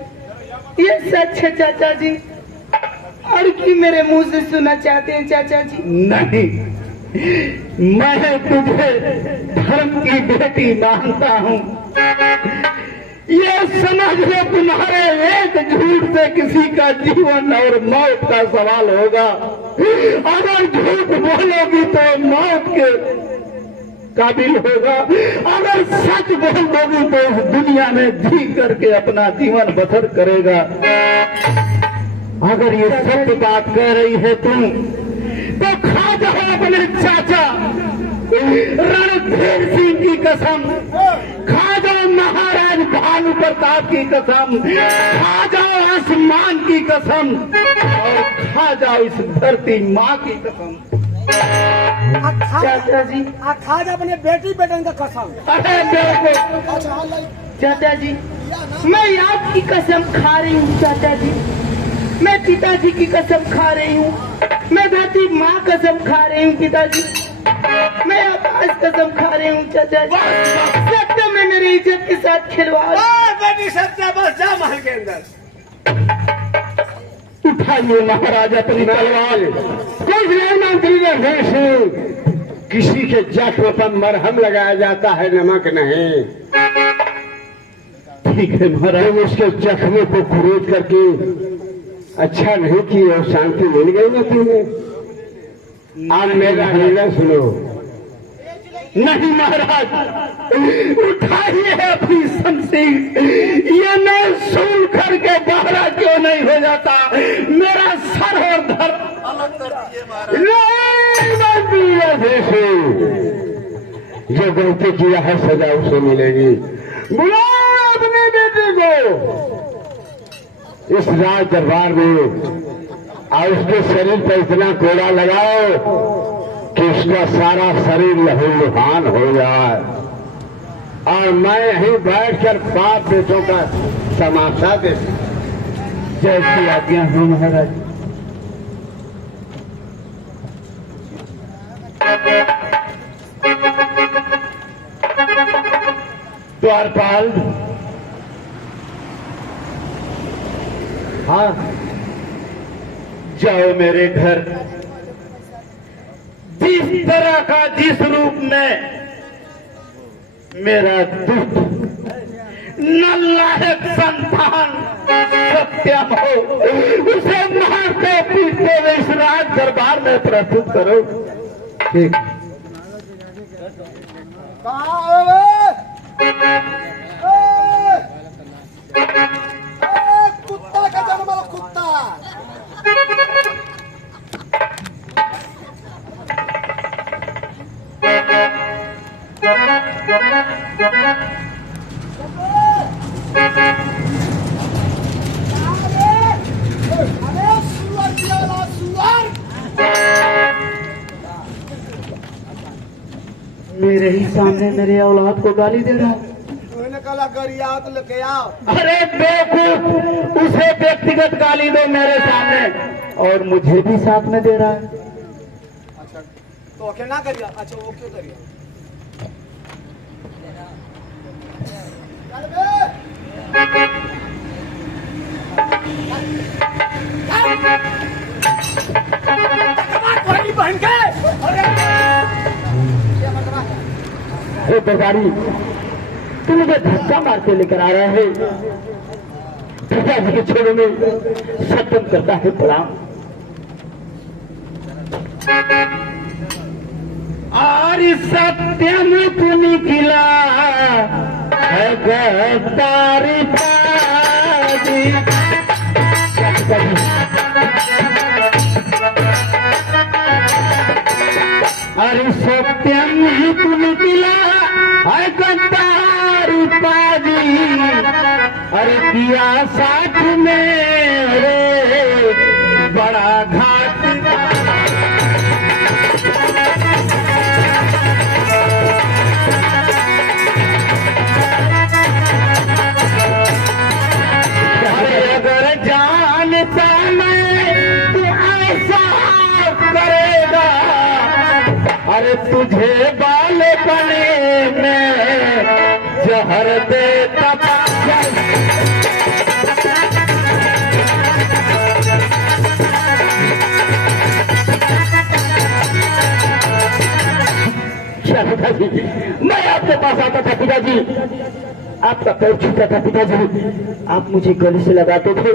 ये सच है चाचा जी। और क्यों मेरे मुंह से सुनना चाहते हैं चाचा जी? नहीं, मैं तुझे धर्म की बेटी मानता हूँ। ये समझ लो, तुम्हारे एक झूठ से किसी का जीवन और मौत का सवाल होगा। अगर झूठ बोलोगी तो मौत के काबिल होगा, अगर सच बोल दोगी तो इस दुनिया में जी करके अपना जीवन बसर करेगा। अगर ये सत्य बात कह रही है तुम, तो खा जाओ अपने चाचा रणधीर सिंह की कसम, खा जाओ महाराज भानु प्रताप की कसम, खा जाओ आसमान की कसम, और खा जाओ इस धरती माँ की कसम। चाचा जी, खाज अपने बेटी बेटन का कसम। अरे देखो अच्छा हाँ लाई चाचा जी, या ना मैं आपकी कसम खा रही हूँ चाचा जी। मैं पिताजी की कसम खा रही हूँ, मैं धरती माँ कसम खा रही हूँ पिताजी, मैं आकाश कसम खा रही हूँ चाचा जी। सत्य में मेरी इज्जत के साथ खिलवाड़। बेटी सत्या, बस जा महल के अंदर। उठाइए महाराज अपनी तलवार। कुछ नहीं मंत्री रणधीर सिंह, किसी के जख्म पर मरहम लगाया जाता है, नमक नहीं। ठीक है महाराज। तुम उसके जख्मों को कुरेद करके अच्छा नहीं की और शांति मिल गई ना तुम्हें। अब मेरा निर्णय सुनो। नहीं महाराज, उठाइए अपनी शमशीर। ये मैं सुन करके बहरा क्यों नहीं हो जाता? मेरा सर और धर अलग कर दीजिए महाराज। जो गलती किया है सजा उसे मिलेगी। बुलाओ अपने बेटे को इस राज दरबार में, और उसके शरीर पर इतना कोड़ा लगाओ कि उसका सारा शरीर लहूलुहान हो जाए, और मैं यहीं बैठकर बाप बेटों का तमाशा दे। जैसी आज्ञा हो महाराज। द्वारपाल, हाँ जाओ मेरे घर। जिस तरह का जिस रूप में मेरा दुष्ट नालायक संतान सत्यम हो, उसे मारते पीटते हुए इस राज दरबार में प्रस्तुत करो। ठीक। कुत्ता का जन्म वाला कुत्ता। अरे सुअर किया ला सुअर। मेरे ही सामने मेरे औलाद को गाली दे रहा है। मैंने कला गरियाओ तो लेके आओ। अरे बेवकूफ, उसे व्यक्तिगत गाली दो मेरे सामने और मुझे भी साथ में दे रहा है। अच्छा तो ओके ना करिया। अच्छा वो क्यों करिया? चल बे बहन के। हे दरबारी, तुम मुझे धक्का मार के लेकर आ रहे हैं। पिताजी के छोड़ो में सत्यम करता है प्रणाम। और सत्यम तू निकला है गद्दारी पाजी। अरे सत्यम ही तू निकला है गद्दारी पाजी। अरे किया साथ में रे बड़ा घाट। अगर जानता मैं तू ऐसा करेगा, अरे तुझे बाले बने में जहर देता था। पिताजी, मैं आपके पास आता था पिताजी, आपका पैर छूटा था पिताजी, आप मुझे गले से लगाते थे।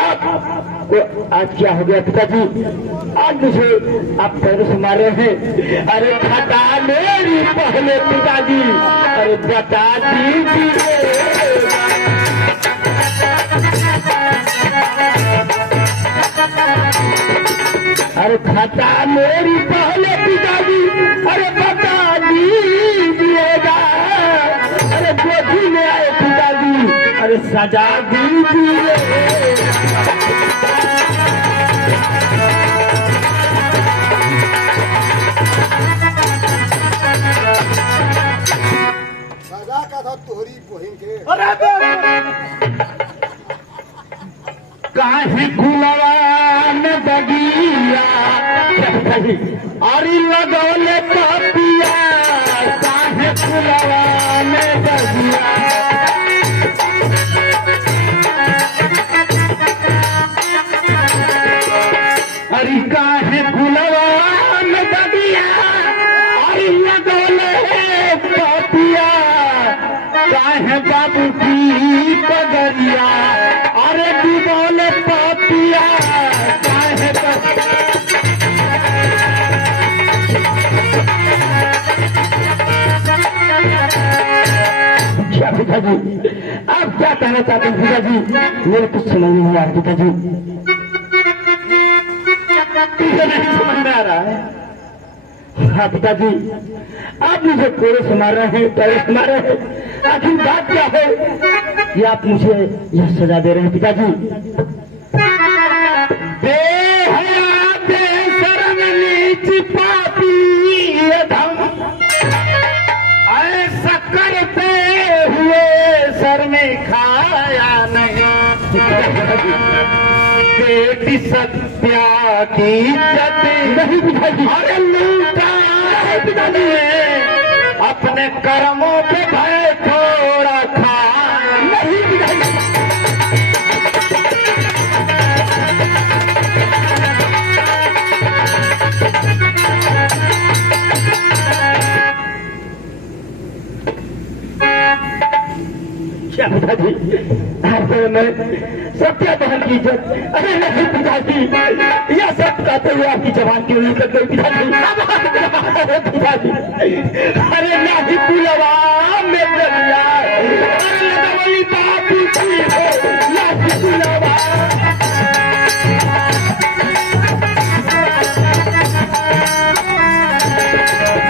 आपको आज क्या हो गया पिताजी? आज मुझे आप पैरों से मार रहे हैं। अरे बता मेरी पहले पिताजी, अरे बता दीजिए। अरे खाता मेरी पहले पिताजी, अरे बता दीजिएगा। अरे गोदी में आए पिताजी, अरे सजा दीजिए। सजा का था तोहरी बहन के। काहे गुलवा में बगिया अरे लगौले पपिया। काहे गुलवा में बगिया अरे काहे गुलवा में बगिया अरे लगौले पपिया। काहे बाबू की पगरिया अरे डूबौले पपिया। काहे क्या पिताजी, आप क्या कहना चाहते हैं पिताजी? मेरे कुछ समझ नहीं आ रहा पिताजी। तुझे नहीं समझ में आ रहा है? हाँ पिताजी, आप मुझे कोड़े से मार रहे हैं, पैरों से मार रहे हैं। आखिर बात क्या है कि आप मुझे यह सजा दे रहे हैं पिताजी? बेहया बेशरम नीच पापी अधम ऐसा करते हुए सर में खाया नहीं। बेटी सत्या की इज्जत नहीं पिताजी। अरे लूटा है पिताजी ने अपने कर्मों पे भय थोड़ा खा। नहीं पिताजी। क्या पिताजी, आपके में सत्या बहन की इज्जत? अरे नहीं पिताजी, यह सब कहते हुए आपकी जवान क्यों निकल गई पिताजी? अरे पिताजी, अरे नाही पुलवा में दरिया अरे लगवली बाबू की हो नाही पुलवा।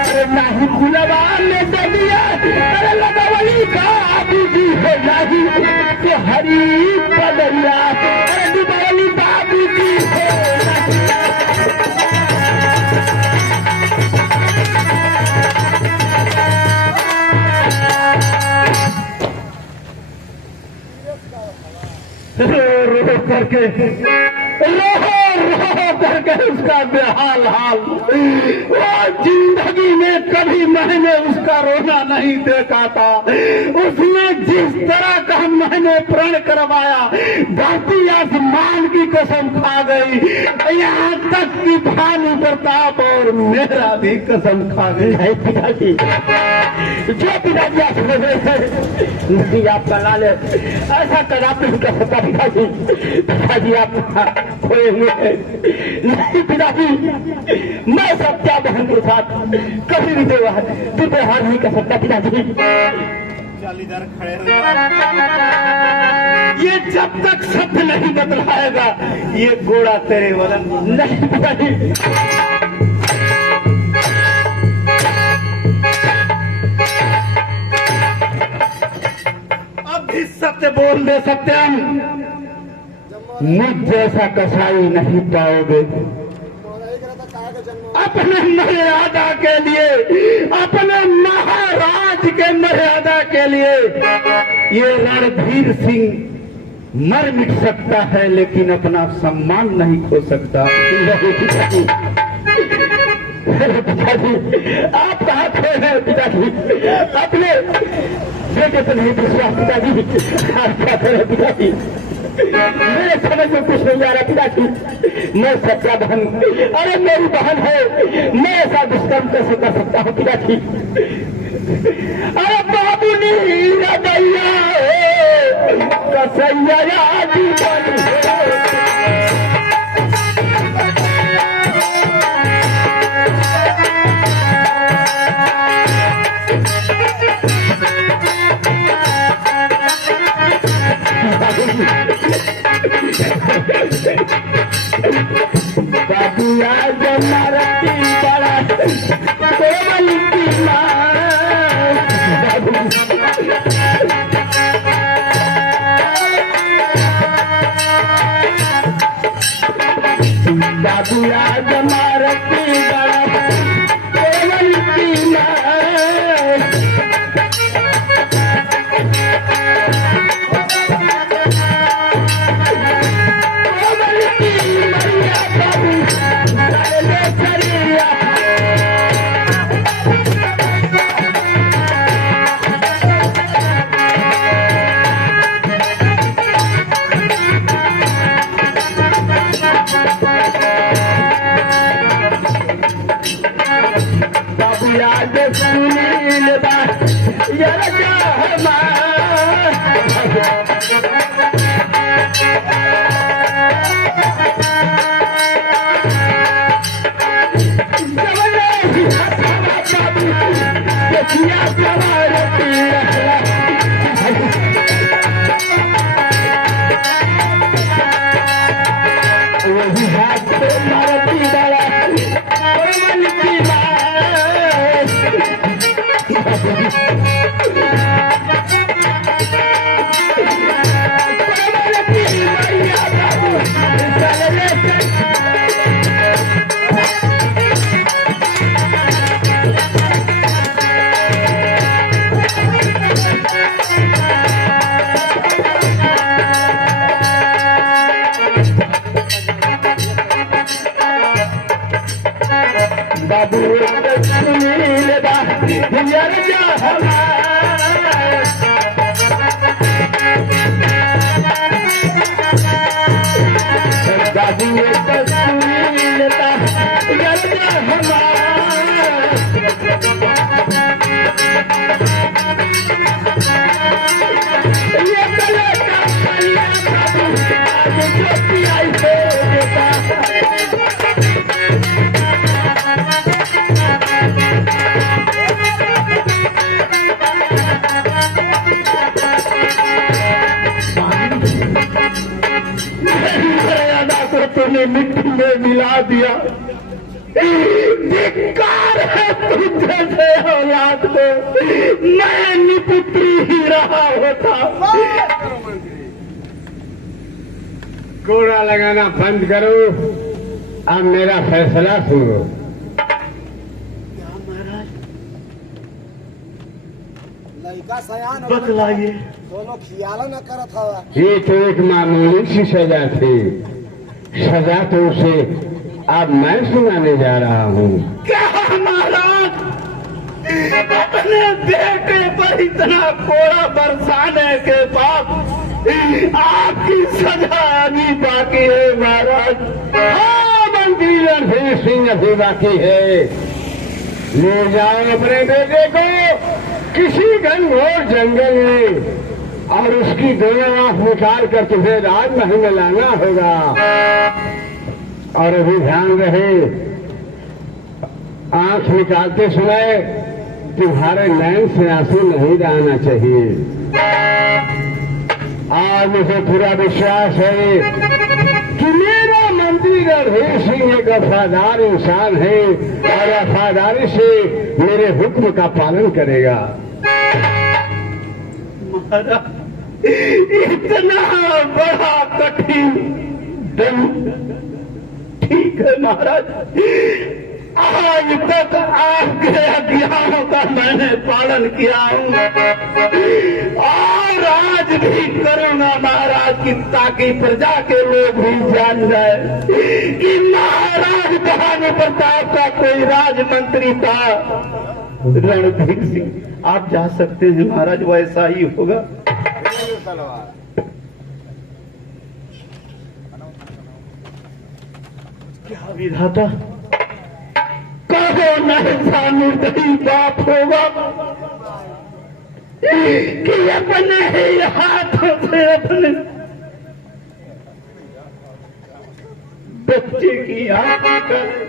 अरे नाही पुलवा में दरिया अरे लगवली बाबू की हो नाही के हरी पदरिया अरे डुबवली बाबू की हो नाही। करके उसका बेहाल हाल। वो जिंदगी में कभी मैंने उसका रोना नहीं देखा था। उसने जिस तरह का मैंने प्रण करवाया, धरती आसमान की कसम खा गई, यहाँ तक कि भानु प्रताप और मेरा भी कसम खा गई है। पिताजी, जो पिताजी आप समझ रहे थे नहीं, आपका लाल ऐसा कदापि नहीं कर सकता। पिताजी, पिताजी आप खोए हुए हैं। नहीं पिताजी, मैं सत्या बहन के साथ कभी भी दुर्व्यवहार नहीं कर सकता। पिताजी, जालीदार खड़े रहो। ये जब तक सत्य नहीं बतलाएगा, ये घोड़ा तेरे वलन नहीं। पिताजी, अब भी सत्य बोल दे सत्यम, मुझ जैसा कसाई नहीं पाओगे। अपने मर्यादा के लिए, अपने महाराज के मर्यादा के लिए ये रणधीर सिंह मर मिट सकता है, लेकिन अपना सम्मान नहीं खो सकता। पिताजी, आप कहाँ थे पिताजी? अपने बेटे पर नहीं विश्वास। पिताजी, आप क्या करें? पिताजी, मेरे समझ में कुछ नहीं आ रहा। पिताजी, मैं सच्चा बहन, अरे मेरी बहन है, मैं ऐसा दुष्कर्म कैसे कर सकता हूँ? पिताजी, अरे बाबू नीरा दैया कसैया जीवन बाबूया जमारती बड़ा कोमल की माँ। बाबूया जमारती बड़ा कोमल की माँ। तूने मिट्टी में मिला दिया। धिक्कार है तुझे से औलाद को, मैं निपुत्री ही रहा होता। कोड़ा लगाना बंद करो, अब मेरा फैसला सुनो। लड़का लड़का सयान हो बतलाइए। दोनों खियाला न करत हवा। ये तो एक मामूली सी सजा थी, सजा तो उसे अब मैं सुनाने जा रहा हूँ। क्या महाराज, अपने बेटे पर इतना कोड़ा बरसाने के बाद आपकी सजा अभी बाकी है महाराज। हाँ, मंत्री रणधीर सिंह अभी बाकी है। ले जाओ अपने बेटे को किसी घनघोर जंगल में और उसकी दोनों आंख निकाल कर तुम्हें राजमहल में लाना होगा। और अभी ध्यान रहे, आंख निकालते समय तुम्हारे नैन से आंसू नहीं रहना चाहिए। आज मुझे पूरा विश्वास है कि मेरा मंत्री रणधीर सिंह एक वफादार इंसान है और वफादारी से मेरे हुक्म का पालन करेगा। महाराज, इतना बड़ा कठिन दंड, ठीक है महाराज, आज तक आपके आज्ञाओं का मैंने पालन किया हूँ और आज भी करूंगा महाराज की, ताकि प्रजा के लोग भी जान जाए कि महाराज बहादुर प्रताप का कोई राजमंत्री था। रणधीर सिंह, आप जा सकते हैं महाराज, वैसा ही होगा। क्या विधाता, कहो ऐसा निर्दयी बाप होगा कि अपने ही हाथों से अपने बच्चे की आंख करे।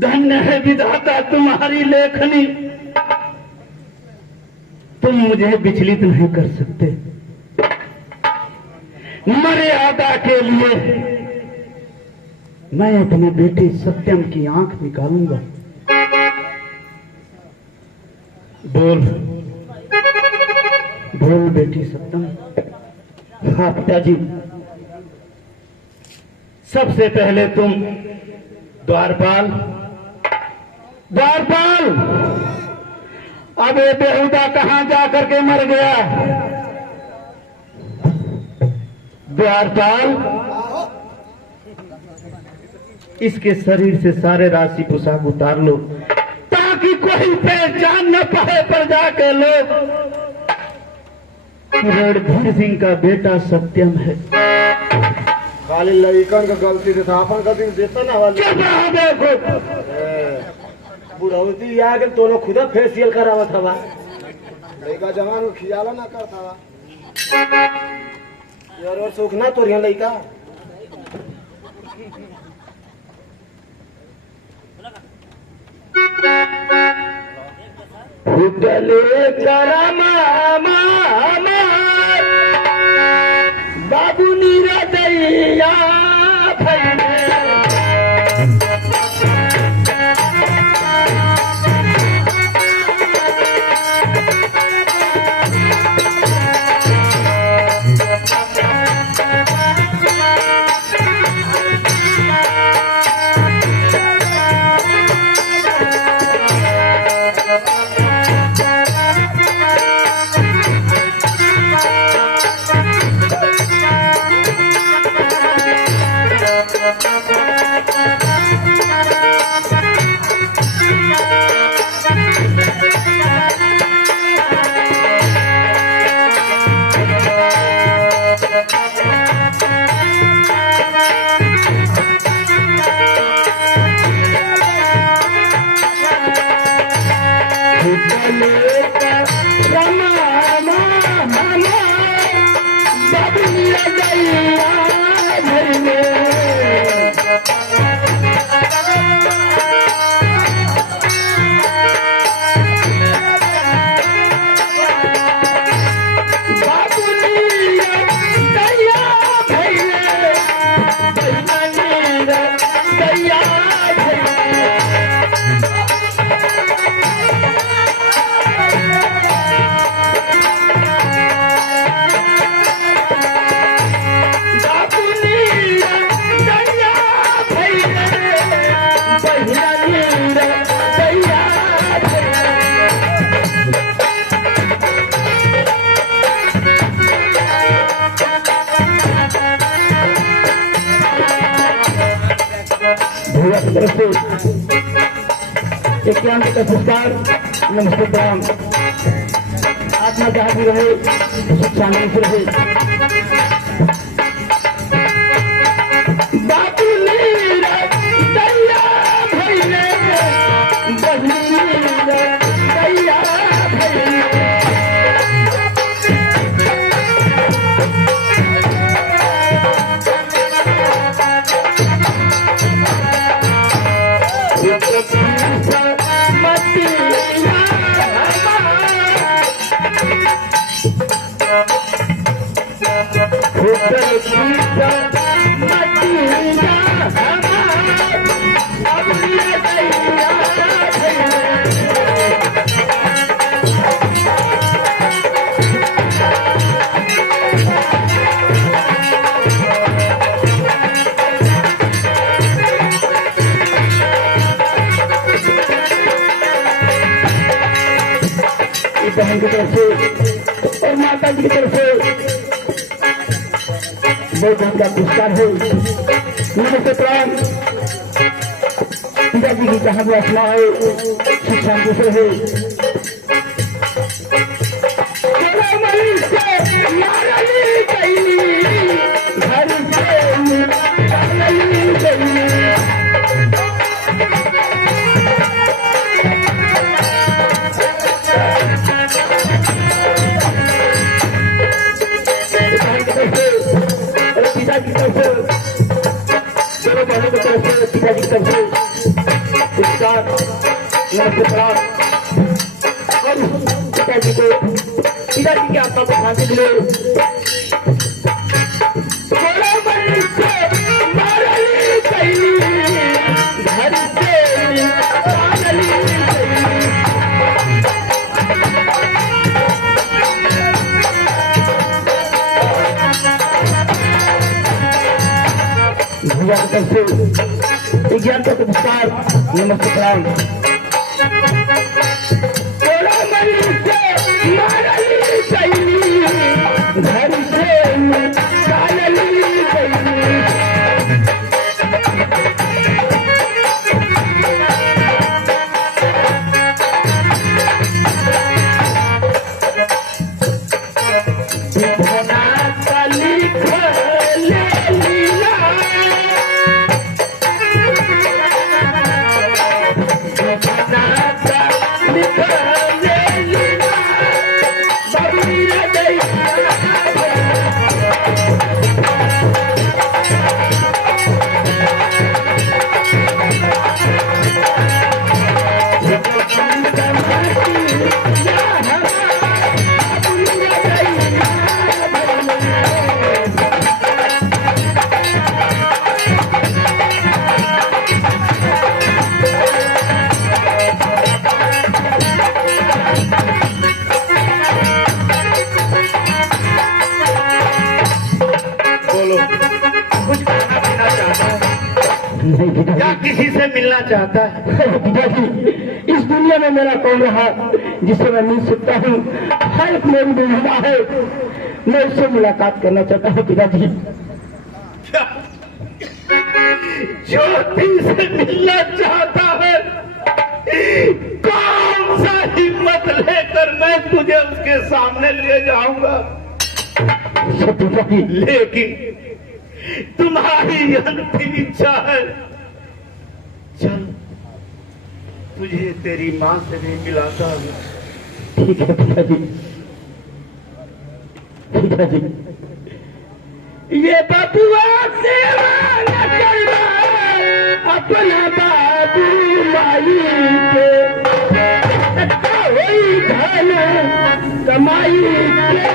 धन्य है विधाता तुम्हारी लेखनी, तुम मुझे विचलित नहीं कर सकते। मर्यादा के लिए मैं अपने बेटे सत्यम की आंख निकालूंगा। बोल बोल बेटी सत्यम। हाँ पिताजी, सबसे पहले तुम द्वारपाल अब ये बेहुदा कहां जाकर के मर गया? द्वारपाल, इसके शरीर से सारे राशि पोशाक उतार लो ताकि कोई पहचान न पाए प्रजा के लोग। रणधीर सिंह का बेटा सत्यम है। खाली लड़कन का गलती देता, अपन गलती देता ना वाले। देखो बुढ़ौती आ गए तो लोग खुदा फेसियल करावत हवा। लड़का जवान को खियाला ना करता हवा यार, और सूखना तो रिया लड़का। उतले चरमा बाबू नीरा दैया भैया की तरफ से एक का पुरस्कार। नमस्ते प्रणाम। आत्मा जहाँ भी रहे सुख शांति से रहे। बापू नीरा दैया भैले, बहिनी नीरा दैया भैले। बहन की तरफ से और माता जी की तरफ से बहुत बहन का पुरस्कार है। नमस्ते प्रणाम। पिताजी की जहाँ भी आत्मा है सुख शांति से है। पिताजी की तरफ से दोनों बहनों की तरफ से पिताजी की तरफ से पुरस्कार। नमस्ते प्रणाम। और पिताजी को पिताजी की आत्मा को शांति मिले। भैया की तरफ से विज्ञान का पुरस्कार। नमस्ते प्रणाम। घर क्या किसी से मिलना चाहता है? पिताजी इस दुनिया में मेरा कौन रहा जिससे मैं मिल सकता हूँ। हर एक मेरी बेहुदा है, मैं उससे मुलाकात करना चाहता हूँ पिताजी। ज्योति से मिलना चाहता है? कौन सा हिम्मत लेकर मैं तुझे उसके सामने ले जाऊंगा? लेकिन तुम्हारी अंतिम इच्छा है, चल तुझे तेरी माँ से भी मिलाता हूँ। ठीक है पिताजी। पिताजी ये बबुआ सेवा न करना अपना बाबू माई के, वही धन कमाई के।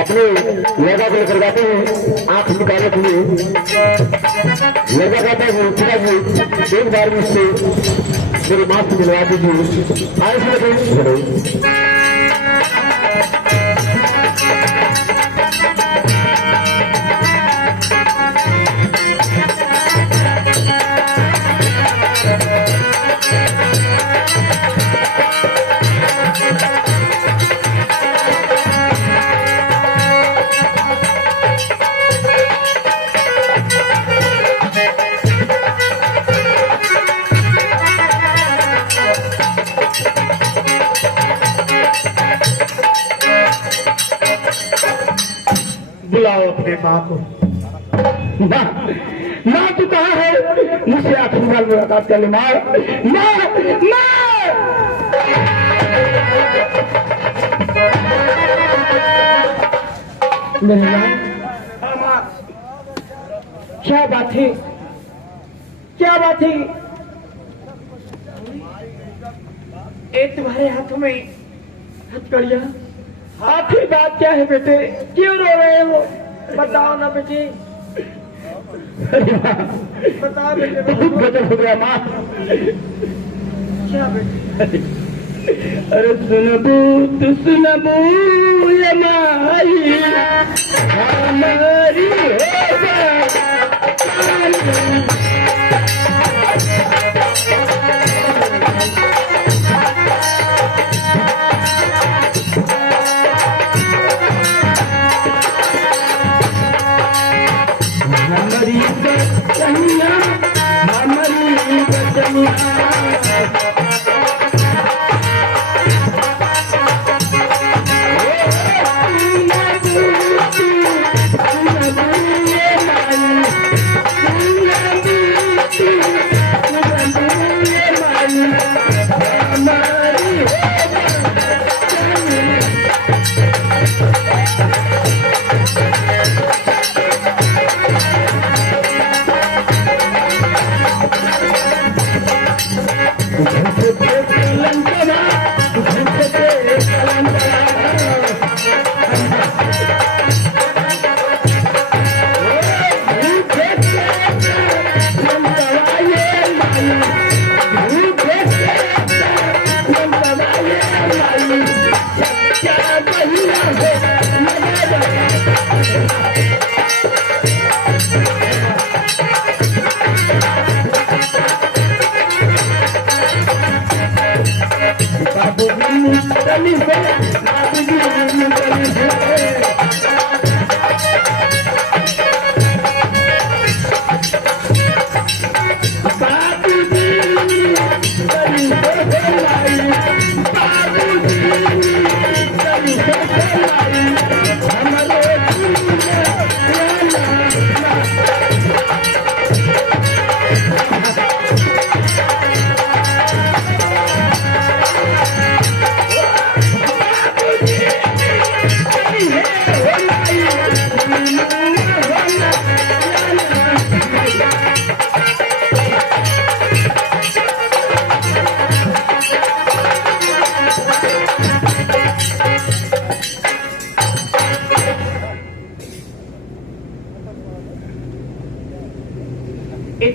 अपने लड़का को लेकर जाते हैं आंख निकालने के लिए। लड़का कहता है पिताजी एक बार मुझसे मेरी माँ से मिलवा दीजिए। आए से बुलाओ अपने माँ को। माँ तू कहाँ है? मुझसे आखिरी बार मुलाकात कर ले माँ। माँ मेरी माँ, क्या बात है? क्या बात है? एक तुम्हारे हाथों में हथकड़िया, आखिर बात क्या है बेटे? क्यों रो रहे हो? बताओ ना बेटे, बताओ बेटे। बहुत गजब हो गया माँ। क्या बेटे? अरे सुनबू तू सुनबू ये माई हमारी हमारी बचनिया हमारी बचनिया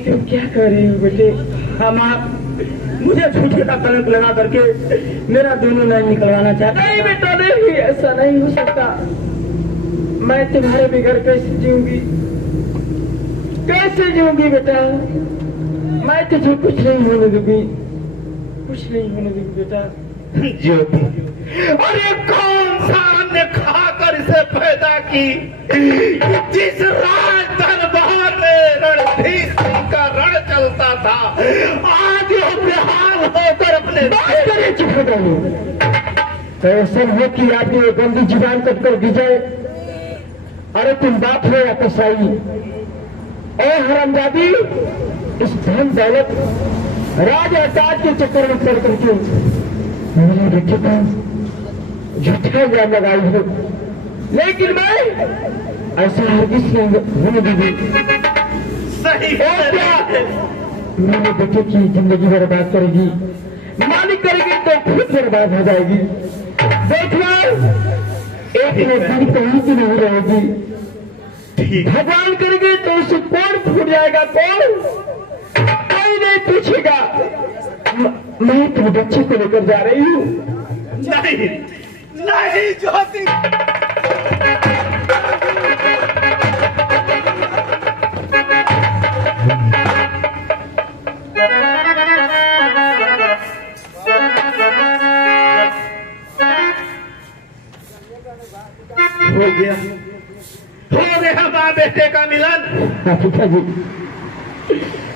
तुम क्या कर रहे हो बेटे? हाँ माँ, मुझे झूठे का कलंक लगा करके मेरा दोनों नहीं निकलवाना चाहता। नहीं बेटा नहीं, ऐसा नहीं हो सकता। मैं तुम्हारे बगैर कैसे जीऊंगी? कैसे जीऊंगी बेटा? मैं तुझे कुछ नहीं होने दूंगी, कुछ नहीं होने दूंगी बेटा। ज्योति, अरे कौन सा अन्न खाकर इसे पैदा की? जिस राज दरबार में रणधीर सिंह का रण चलता था, आज वो बेहाल होकर अपने बात करिए, चुप हो जाइए। तो ऐसा हो कि आपकी ये गंदी जुबान कट कर दी जाए। अरे तुम बाप हो या कसाई? ए हरामजादी, इस धन दौलत राज और ताज के चक्कर में पड़ करके मेरे बेटे को झूठा इल्जाम लगाई हो, लेकिन मैं ऐसा हरगिज नहीं होने दूंगी। सही और क्या मेरे बेटे की जिंदगी बर्बाद करेगी? मालिक करेगी तो खुद बर्बाद हो जाएगी। देखना एक नौकरी कहीं की नहीं रहेगी। ठीक। भगवान करेंगे तो उससे कौन फूट जाएगा, कौन कोई नहीं पूछेगा। मैं अपने बच्चे को लेकर जा रही हूँ। नहीं नहीं ज्योति, हो गया, हो गया माँ बेटे का मिलन। हाँ पिताजी,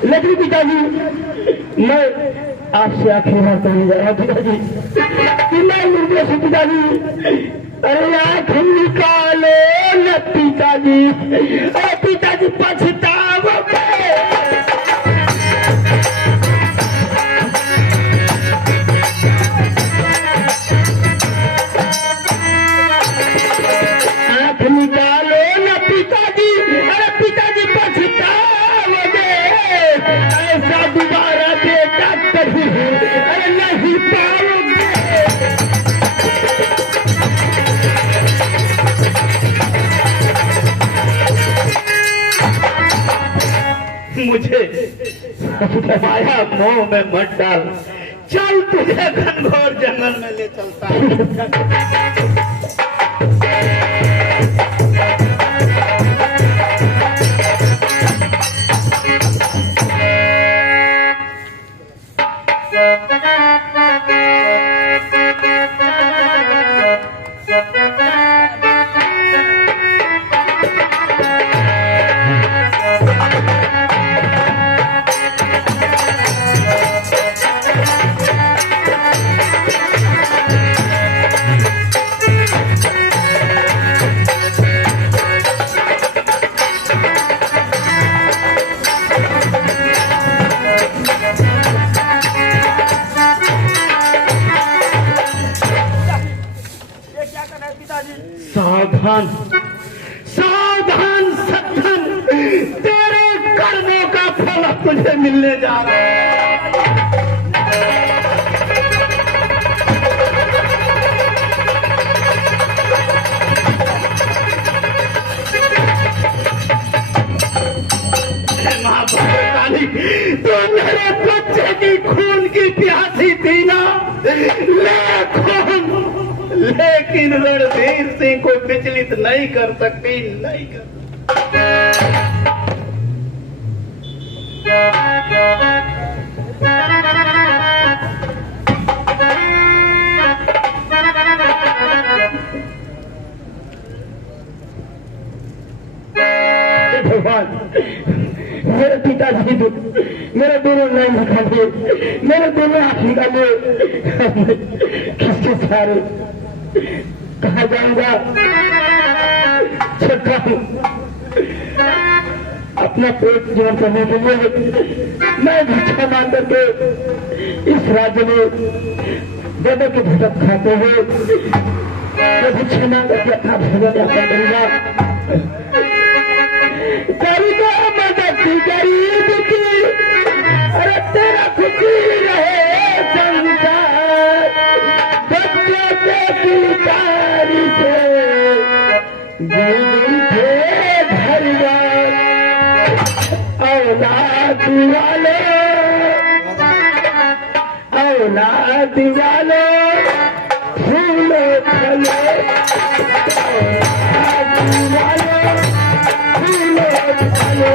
लेकिन पिताजी मैं आपसे आखिरी बार कहने जा रहा हूँ पिताजी कि मैं निर्दोष हूँ पिताजी। अरे आँख निकालो न पिताजी, अरे पिताजी पछताओगे। आँख निकालो न पिताजी, अरे पिताजी पछताओगे। ऐसा दोबारा बेटा कभी अरे नहीं पाओगे। मुझे माया मोह में मत डाल, चल तुझे घनघोर जंगल में ले चलता हूँ। सावधान सावधान सत्थन, तेरे कर्मों का फल तुझे मिलने जा रहा है। माँ काली, तो मेरे बच्चे की खून की प्यासी थी ना, ले खून, लेकिन रणधीर सिंह को विचलित नहीं कर सकती, नहीं कर भगवान, मेरे पिताजी मेरे दोनों नहीं निकाले, मेरे दोनों हाथ निकाले। किसके सहारे कहा जाऊंगा? छठा हूँ अपना पेट जीवन करने के लिए मैं भिक्षा मांग करके इस राज्य में वेदों के भटक खाते हुए मैं भिक्षा मांग करके अपना भोजन यापन करूंगा। गरीबों मदद गरीब की, अरे तेरा खुशी रहे संसार। बच्चों के किलकारी से गिर थे घरवार। औलाद वाले औलाद वाले फूलो फले, औलाद वाले फूलो फले।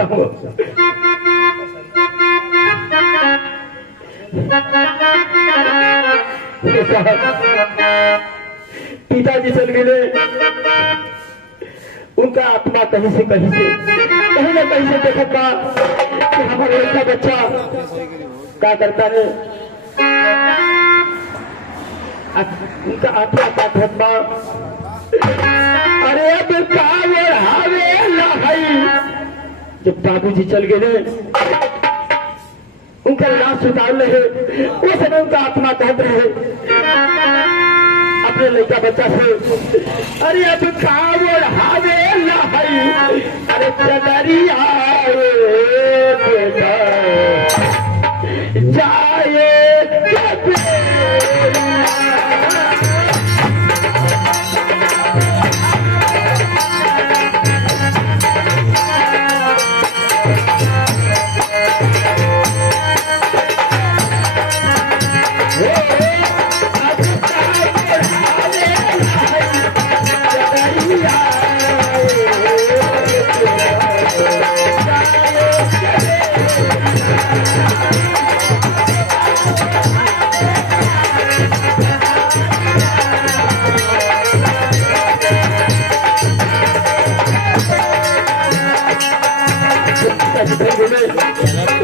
सुनाता हूँ। पिताजी चल मिले, उनका आत्मा कहीं से कहीं से कहीं ना कहीं से देखा कि हमारा लड़का बच्चा क्या करता है। उनका आत्मा का धर्मा अरे अब कावर हावे लहई। जब बाबूजी चल गए उनका लाश उतार रहे, उस समय उनका आत्मा कहत रहे अपने लड़का बच्चा से, अरे अब कावर हावे लहई, अरे चदरिया बेटा जाए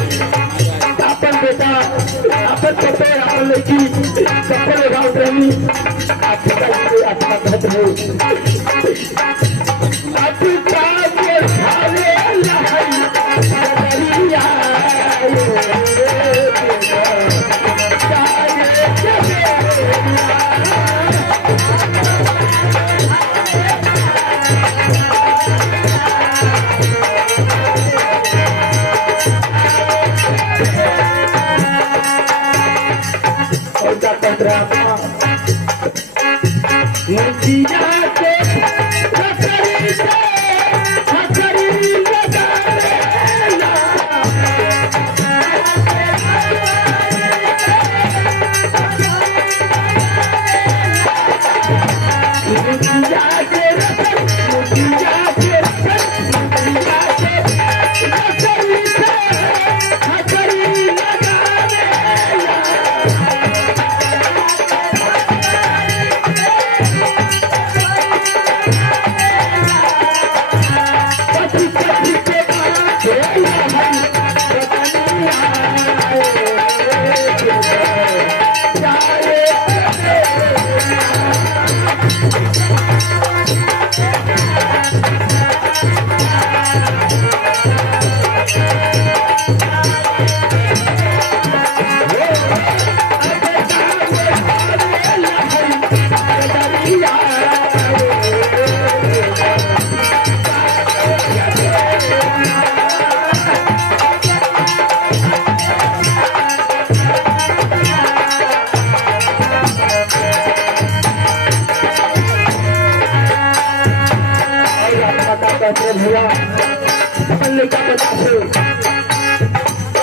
अपन बेटा अपन पते अपन लड़की चप्पल लगाओ रही आप पिताजी आत्मा कहत हो आप कावर हावे लहई चदरिया मुखिया के हथरी से हथरी लगावेला मुखिया के मुखिया के मुखिया के हथरी से हथरी लगावेला भैया अपन का बता से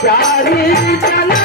चारी चला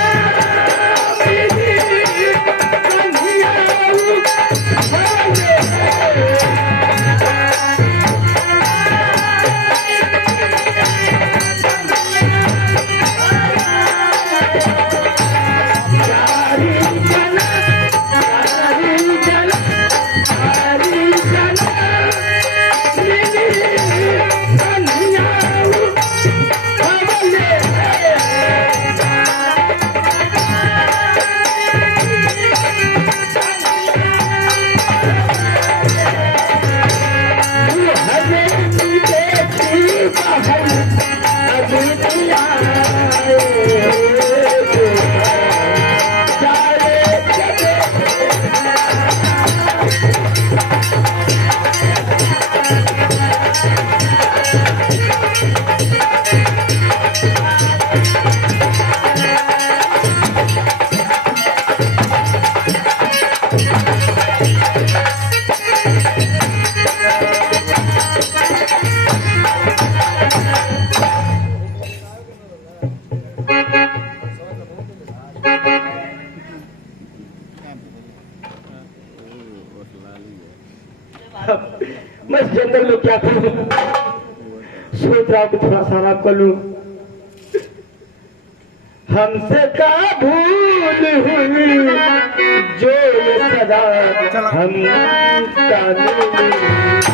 मैं जनरल में क्या करूं? सोच रहा हूँ कि थोड़ा सा आराम कर लूं। हमसे का भूल हुई जो ये सदा हम का